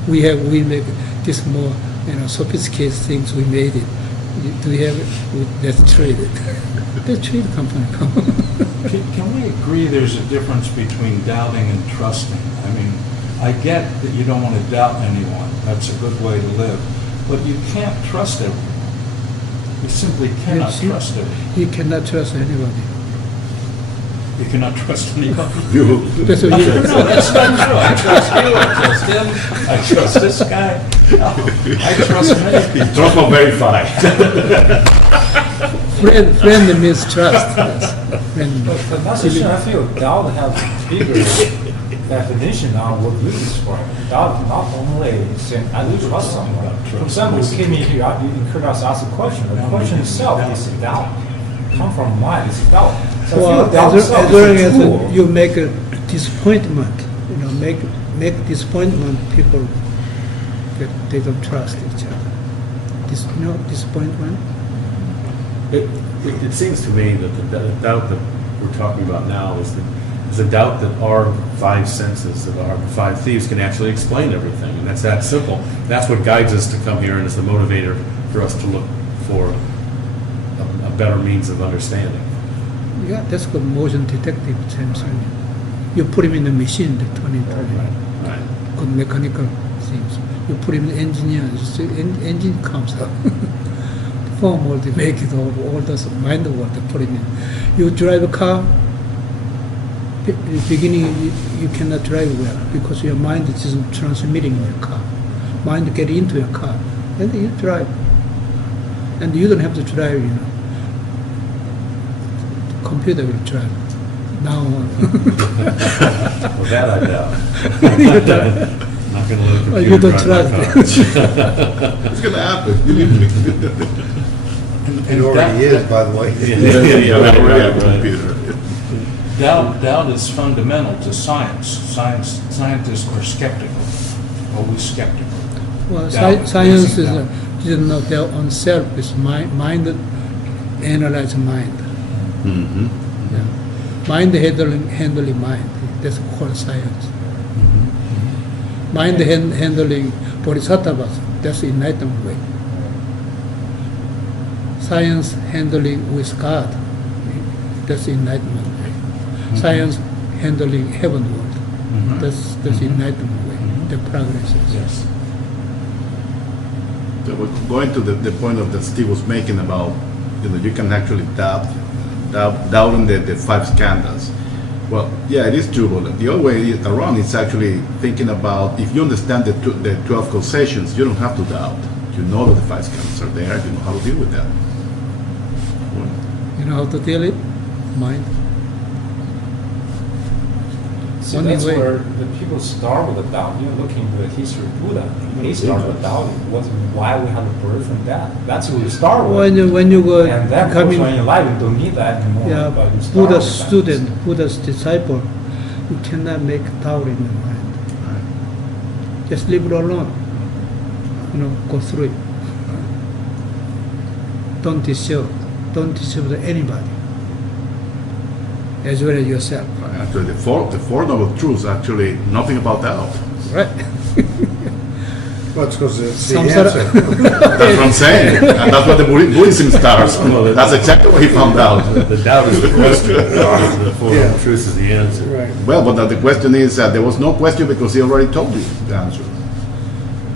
We make this more, you know, sophisticated things. We made it. Do we have it? Let's trade it. Let's trade company. Can we agree there's a difference between doubting and trusting? I mean, I get that you don't want to doubt anyone. That's a good way to live. But you can't trust everyone. You simply cannot Yes, trust everyone. You cannot trust anybody. You cannot trust anybody. That's what you. No, that's not true. I trust you, I trust him, I trust this guy. No, I trust many people. Trust not verified. Friend means trust. Yes. Friend. But not so sure, I feel doubt has bigger definition on what you describe. Doubt not only saying, I do trust someone. For example, you came in here, you encouraged us to ask a question. The question itself is doubt. Come from mind, it's doubt. So I Well, feel doubt as itself long is a as tool. you make a disappointment, you know, make disappointment, people they don't trust each other. Disappointment. It seems to me that the doubt that we're talking about now is a doubt that our five senses, that our five thieves can actually explain everything, and that's that simple. That's what guides us to come here and is the motivator for us to look for a better means of understanding. Yeah, that's called motion detective sensor. You put him in the machine, the 2020. Right. Good mechanical things. You put him in the engineer, you see, engine comes out. Form all the make it all those mind work they put him in. You drive a car, in the beginning you cannot drive well because your mind isn't transmitting in your car. Mind get into your car, and you drive. And you don't have to drive, you know. The computer will drive. Now on. Well, that I doubt. You doubt. I'm not going to let a Oh, computer you don't drive my car. It's gonna happen, believe me. It already is, by the way. Yeah, right, right. Computer. Doubt is fundamental to science. Scientists are skeptical, always skeptical. Well, Doubt, science basic is doubt. didn't know their own self. It's mind analyze mind. Mhm. Yeah. Mind handling mind. That's called science. Mind handling bodhisattvas. That's enlightenment way. Science handling with God. That's enlightenment way. Science handling heaven world. That's enlightenment way. The progresses. Yes. So we're going to the point of that Steve was making about, you know, you can actually doubt in the five skandhas. Well, yeah, it is true, but the other way around is actually thinking about, if you understand the 12 causations, you don't have to doubt. You know that the five skandhas are there, you know how to deal with that. You know how to deal it? Mind. So Only that's way. where the people start with the doubt. You're looking at the history of Buddha. He started with doubt. Why we have a birth from that? That's where you start with. When you go And then coming, in your life, you don't need that anymore. yeah, but you start Buddha's with that. student, Buddha's disciple, you cannot make doubt in your mind. Just leave it alone. You know, go through it. Don't deceive. Don't deceive anybody, as well as yourself. Actually, the four noble truths, actually, nothing about doubt. Right? Well, it's because it's the Samsara. answer. That's what I'm saying. And that's what the Buddhism starts. That's exactly what he found out. The doubt is the question. The Four Yeah. Noble Truths is the answer. Right. Well, but the question is, there was no question because he already told you the answer.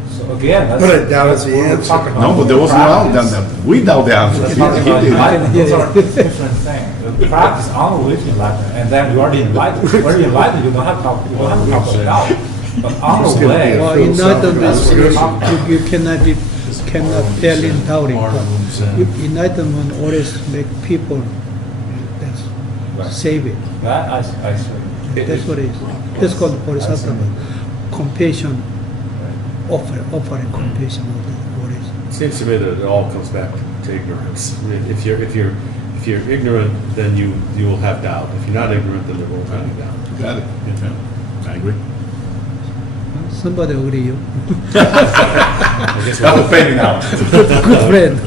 So again, that's, But I doubt that's it's the what we're answer. talking about No, but there was no doubt. practice. Then we doubt the answer. We're He talking about did. enlightenment. Those are different things. The practice on with enlightenment, and then you already enlightened. When you're enlightened, you don't have to talk about doubt. But on the way, Well, Philosophical enlightenment, discussion. you cannot fail in doubting. Enlightenment always make people save it. that I see. That's what it is. That's called bodhisattva. Compassion, offering compassion. What is? It seems to me that it all comes back to ignorance. If you're ignorant, then you will have doubt. If you're not ignorant, then there won't be any doubt. Got it. Yeah. I agree. Somebody agree you. I guess we'll- fading out. Good friend.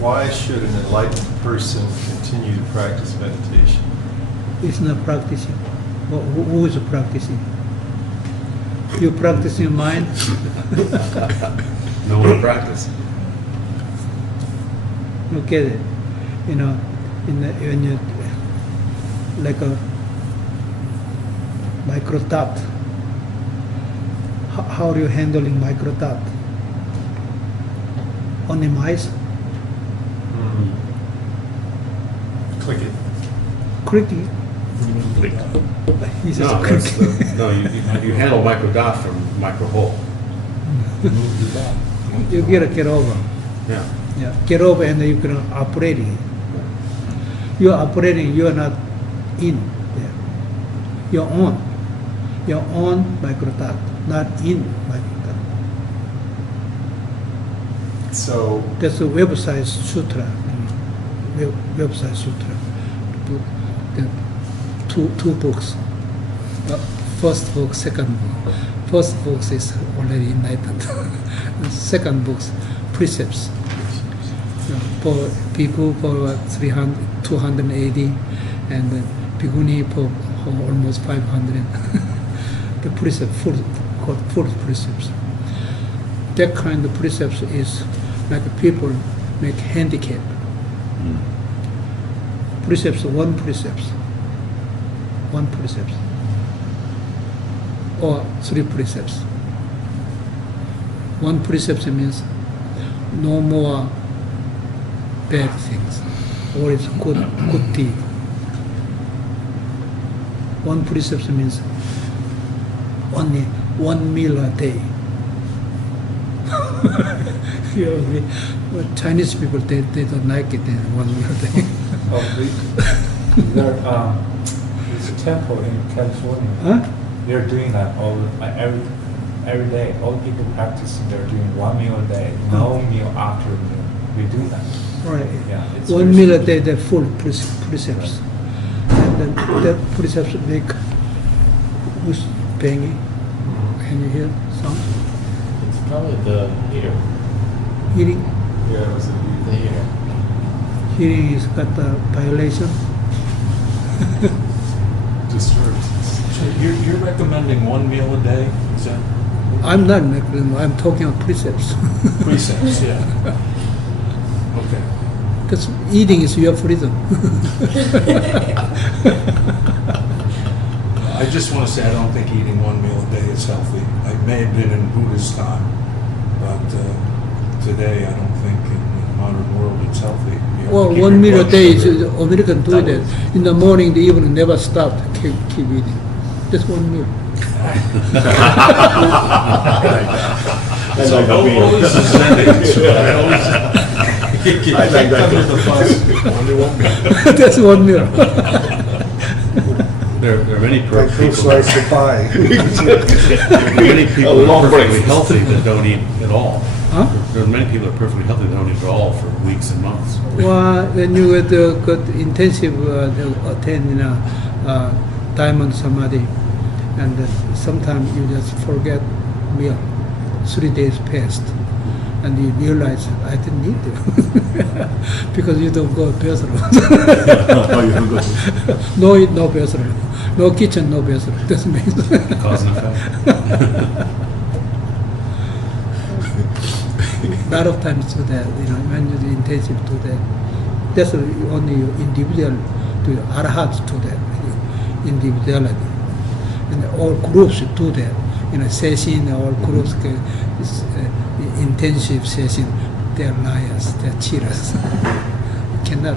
why should an enlightened person continue to practice meditation? It's not practicing. Who is practicing? You practice your mind? No one practice. Look at it. You know, when you like a micro thought. How are you handling micro thought? On the mice, Click it. clicking. He says No, that's clicking. no, you handle micro dot from micro whole. You gotta get over. Yeah. Yeah, get over and you can operating it. You're operating, you're not in there. You're on. You're on micro thought, not in micro thought. So, That's a website sutra. Website sutra. The two books. First book, second book. First book is already enlightened. The second book, precepts. For people for 280, and Bhikkhuni for almost 500. The precept, full precepts. That kind of precepts is like people make handicap. Precepts, one precepts, or three precepts. One precept means no more bad things, or it's good deed. One precept means only 1 meal a day. You know, but Chinese people, they don't like it, 1 meal a day. There's a temple in California. Huh? They're doing that every day. All people practicing, they're doing 1 meal a day, no meal after a meal. We do that. Right. Yeah, it's 1 very meal a strict. day, they're full precepts. And then that precepts make who's banging? Can you hear sound? It's probably the heater. Hearing? yeah, it was The heater. Hearing is got a violation. disturbed. So you're recommending 1 meal a day? Is that I'm not making, I'm talking about precepts. precepts? Yeah. Okay. Because eating is your freedom. I just want to say I don't think eating 1 meal a day is healthy. I may have been in Buddhist time, but today I don't think in the modern world it's healthy. You have to Well, keep 1 your meal a blood day sugar is American do doubled. that. In the morning, the evening, never stop. Keep eating. Just 1 meal. So always is ending. So I always I like that. under the bus. Only 1 meal. That's 1 meal. There are many Like two people. slices of pie. There are many people A who long are perfectly breakfast. healthy that don't eat at all. Huh? There are many people that are perfectly healthy that don't eat at all for weeks and months. Well, when you got intensive attend diamond samadhi, and sometimes you just forget meal. 3 days passed, and you realize I didn't eat it because you don't go bathroom. Oh, you don't go to- No eat, no bathroom. No kitchen, no bathroom. That means Cause and effect. a lot of times do that. When you do intensive do that. That's only individual do arhats do that. Individuality, and all groups do that. Session, all groups intensive session. They're liars. They're cheaters. You cannot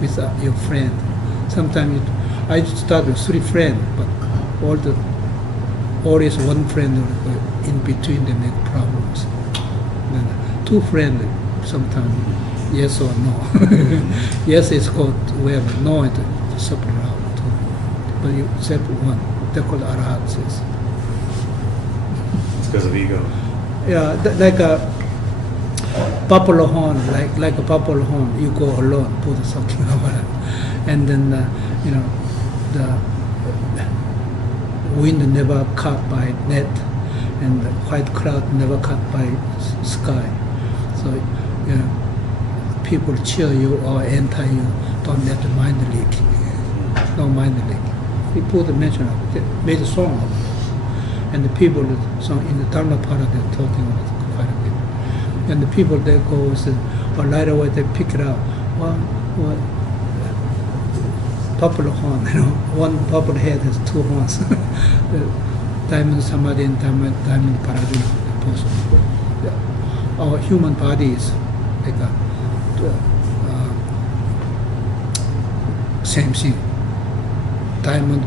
with your friend. Sometimes I start with 3 friends, but always one friend in between they make problems. Then 2 friends sometimes yes or no. Yes is called whatever. No it separate out. But you separate one. They're called arhats. It's because of ego. Yeah, like a buffalo horn, like a buffalo horn. You go alone, put something over it, and then the wind never cut by net, and the white cloud never cut by sky. So people cheer you or enter you, don't let the mind leak. No mind leak. He put the mention of it, made a song of it. And the people in the Dharma part of they're talking about it quite a bit. And the people that goes, or right away they pick it up. One purple horn, one purple head has two horns. The diamond samadhi and diamond parajuna. Our human body is like a same thing. Diamond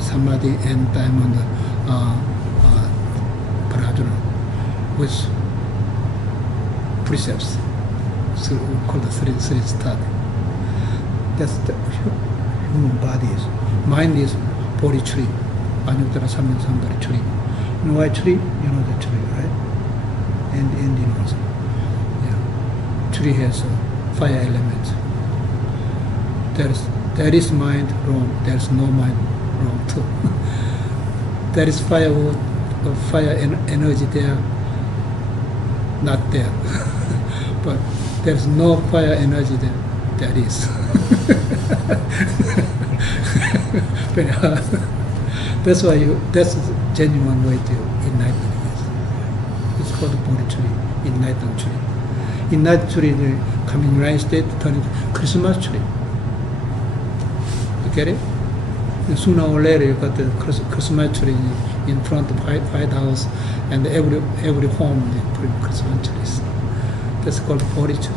samadhi and diamond parajuna with precepts. So we call the three study. That's the human body is. Mind is Bodhi tree. Anyuttara Samyasambhara tree. You know why tree? You know the tree, right? And you know also. Yeah. Tree has a fire element. There is mind wrong. There's no mind wrong too. There is firewood, fire energy there, not there. But there's no fire energy there. There is. Very hard. That's why that's the genuine way to enlightenment is. It's called the Bodhi tree, enlightened tree. Enlightened tree, they come in United States, turn it Christmas tree. You get it? And sooner or later, you got the Christmas tree in front of White House, and every home they put Christmas trees. That's called Bodhi tree.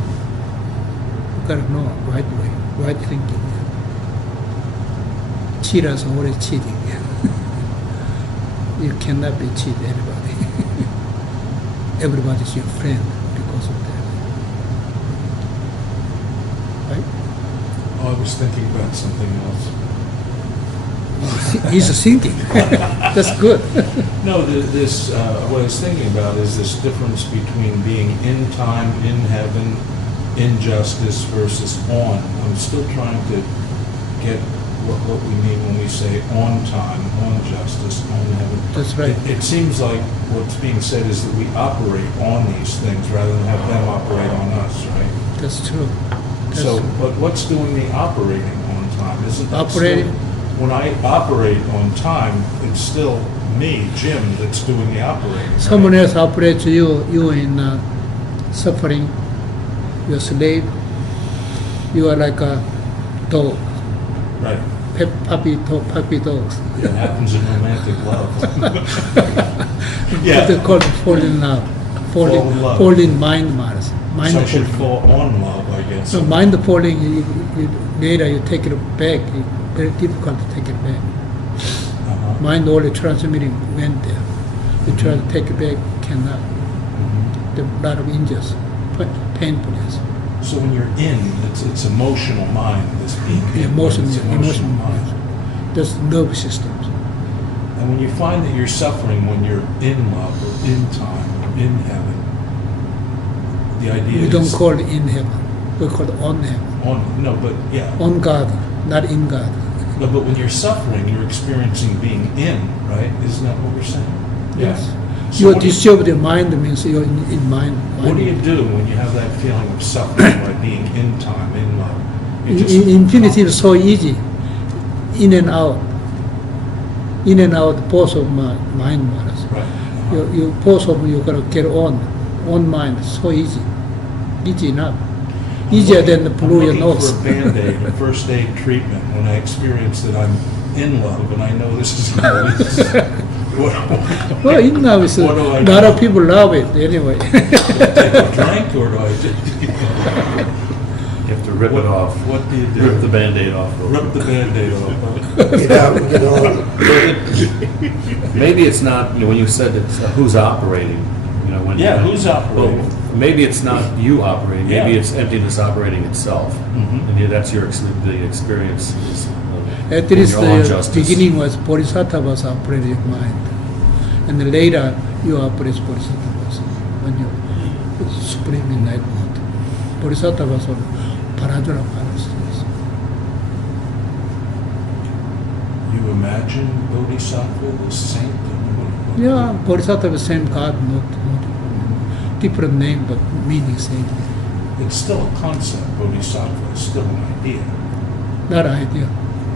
You gotta know right way, right thinking. Cheaters are always cheating. You cannot be cheat anybody. Everybody's your friend because of that. Right? Oh, I was thinking about something else. He's thinking. That's good. No, what I was thinking about is this difference between being in time, in heaven, in justice versus on. I'm still trying to get what we mean when we say on time, on justice, on heaven. That's right. It seems like what's being said is that we operate on these things rather than have them operate on us, right? That's true. That's So, true. but what's doing the operating on time? Isn't that Operating? still, when I operate on time, it's still me, Jim, that's doing the operating. right? Someone else operates you in suffering. You're a slave. You are like a dog. Right. Puppy dogs. It happens in romantic love. What they call it fall in love. Fall in love. Fall in mind matters. Mind So I should falling. fall on love, I guess. So mind falling, later you take it back. It's very difficult to take it back. Uh-huh. Mind only transmitting went there. You try to take it back, cannot. Mhm. There are a lot of injuries, painful. Yes. So when you're in, it's emotional mind, this being in, Emotional it's mind. That's nervous systems. And when you find that you're suffering when you're in love or in time or in heaven, the idea We is... don't call it in heaven. We call it on heaven. On God, not in God. No, but when you're suffering, you're experiencing being in, right? Isn't that what we're saying? Yes. So You're what do you- disturbed in mind means you're in mind. What do you do when you have that feeling of suffering by being in time, in love? You just- Infinity is so easy. In and out. In and out, both of mind matters. Right. You both of you gotta get on mind. So easy. Easy enough. Easier than the blow your I'm nose. looking for a Band-Aid, a first aid treatment, when I experience that I'm in love and I know this is going to Well, in love is What do I a lot do? of people love it anyway. take a drink or do I just... You have to rip it off. What do you do? Rip the Band-Aid off. Rip the Band-Aid off. Get out and get on. Maybe it's not, when you said it's who's operating, when... Yeah, who's operating? Well, maybe it's not you operating, maybe Yeah. it's emptiness operating itself. Mhm. And that's the experience is At least your own the justice. beginning was Bodhisattvas operating mind. And then later you operate Bodhisattvas when you supreme enlightenment. Bodhisattvas are Parajuna Parastas. You imagine Bodhisattva, the saint? Yeah, Bodhisattva is same God, not different name, but meaning same. it's still a concept. Bodhisattva is still an idea. Not idea.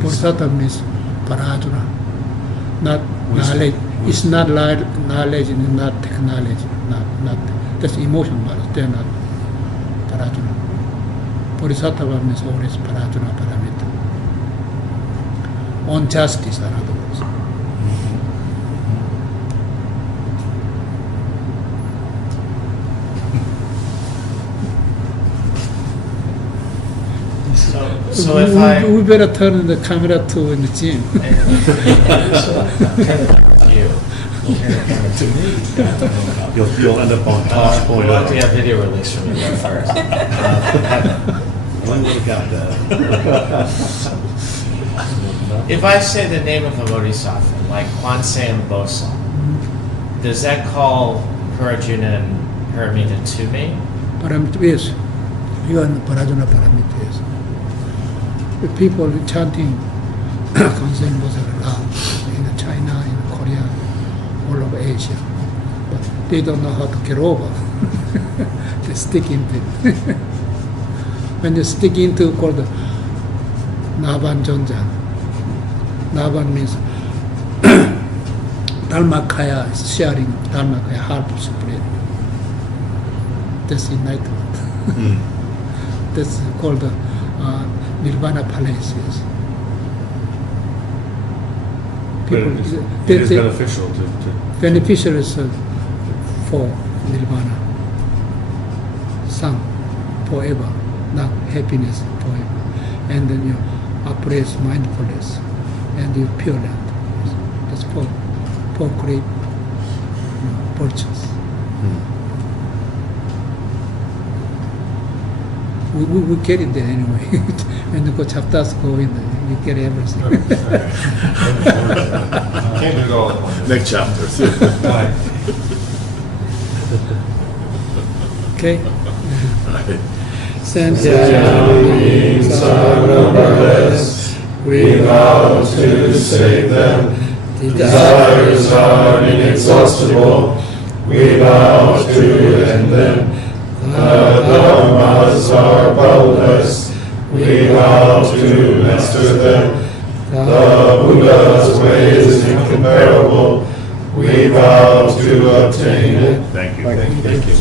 Bodhisattva means parajuna, not Wisdom. knowledge. It's not knowledge, not technology, not that's emotion matters. They're not parajuna. Bodhisattva means always parajuna paramita. On justice, in other words. So if I we better turn the camera to in the gym. you. You'll end up on Tosh We Point. want to get video release from you first. One would have got that. If I say the name of a bodhisattva, like Kwanseum Bosa, does that call Arjuna and Paramita to me? Paramita, yes. You are parajuna paramita, yes. The people chanting Kansen was around in China, in Korea, all over Asia. But they don't know how to get over. They stick into it. When you stick into called the Naban Jonjan. Naban means Dharmakaya is sharing Dharmakaya, half spread. That's enlightenment. That's called the Nirvana Palace. Yes. But it is beneficial to beneficial is for Nirvana. Some forever, not happiness forever. And then you upraise mindfulness and you pure land. That's four great virtues. We get it there anyway. When you go chapters, go in there, you get everything. Can't do it all at once. Next chapters. Right. Okay? Right. Sanjay numberless, we vow to save them. Desires are inexhaustible, we vow to end them. The dharmas are boundless, we vow to master them. The Buddha's way is incomparable, we vow to obtain it. Thank you. Thank you.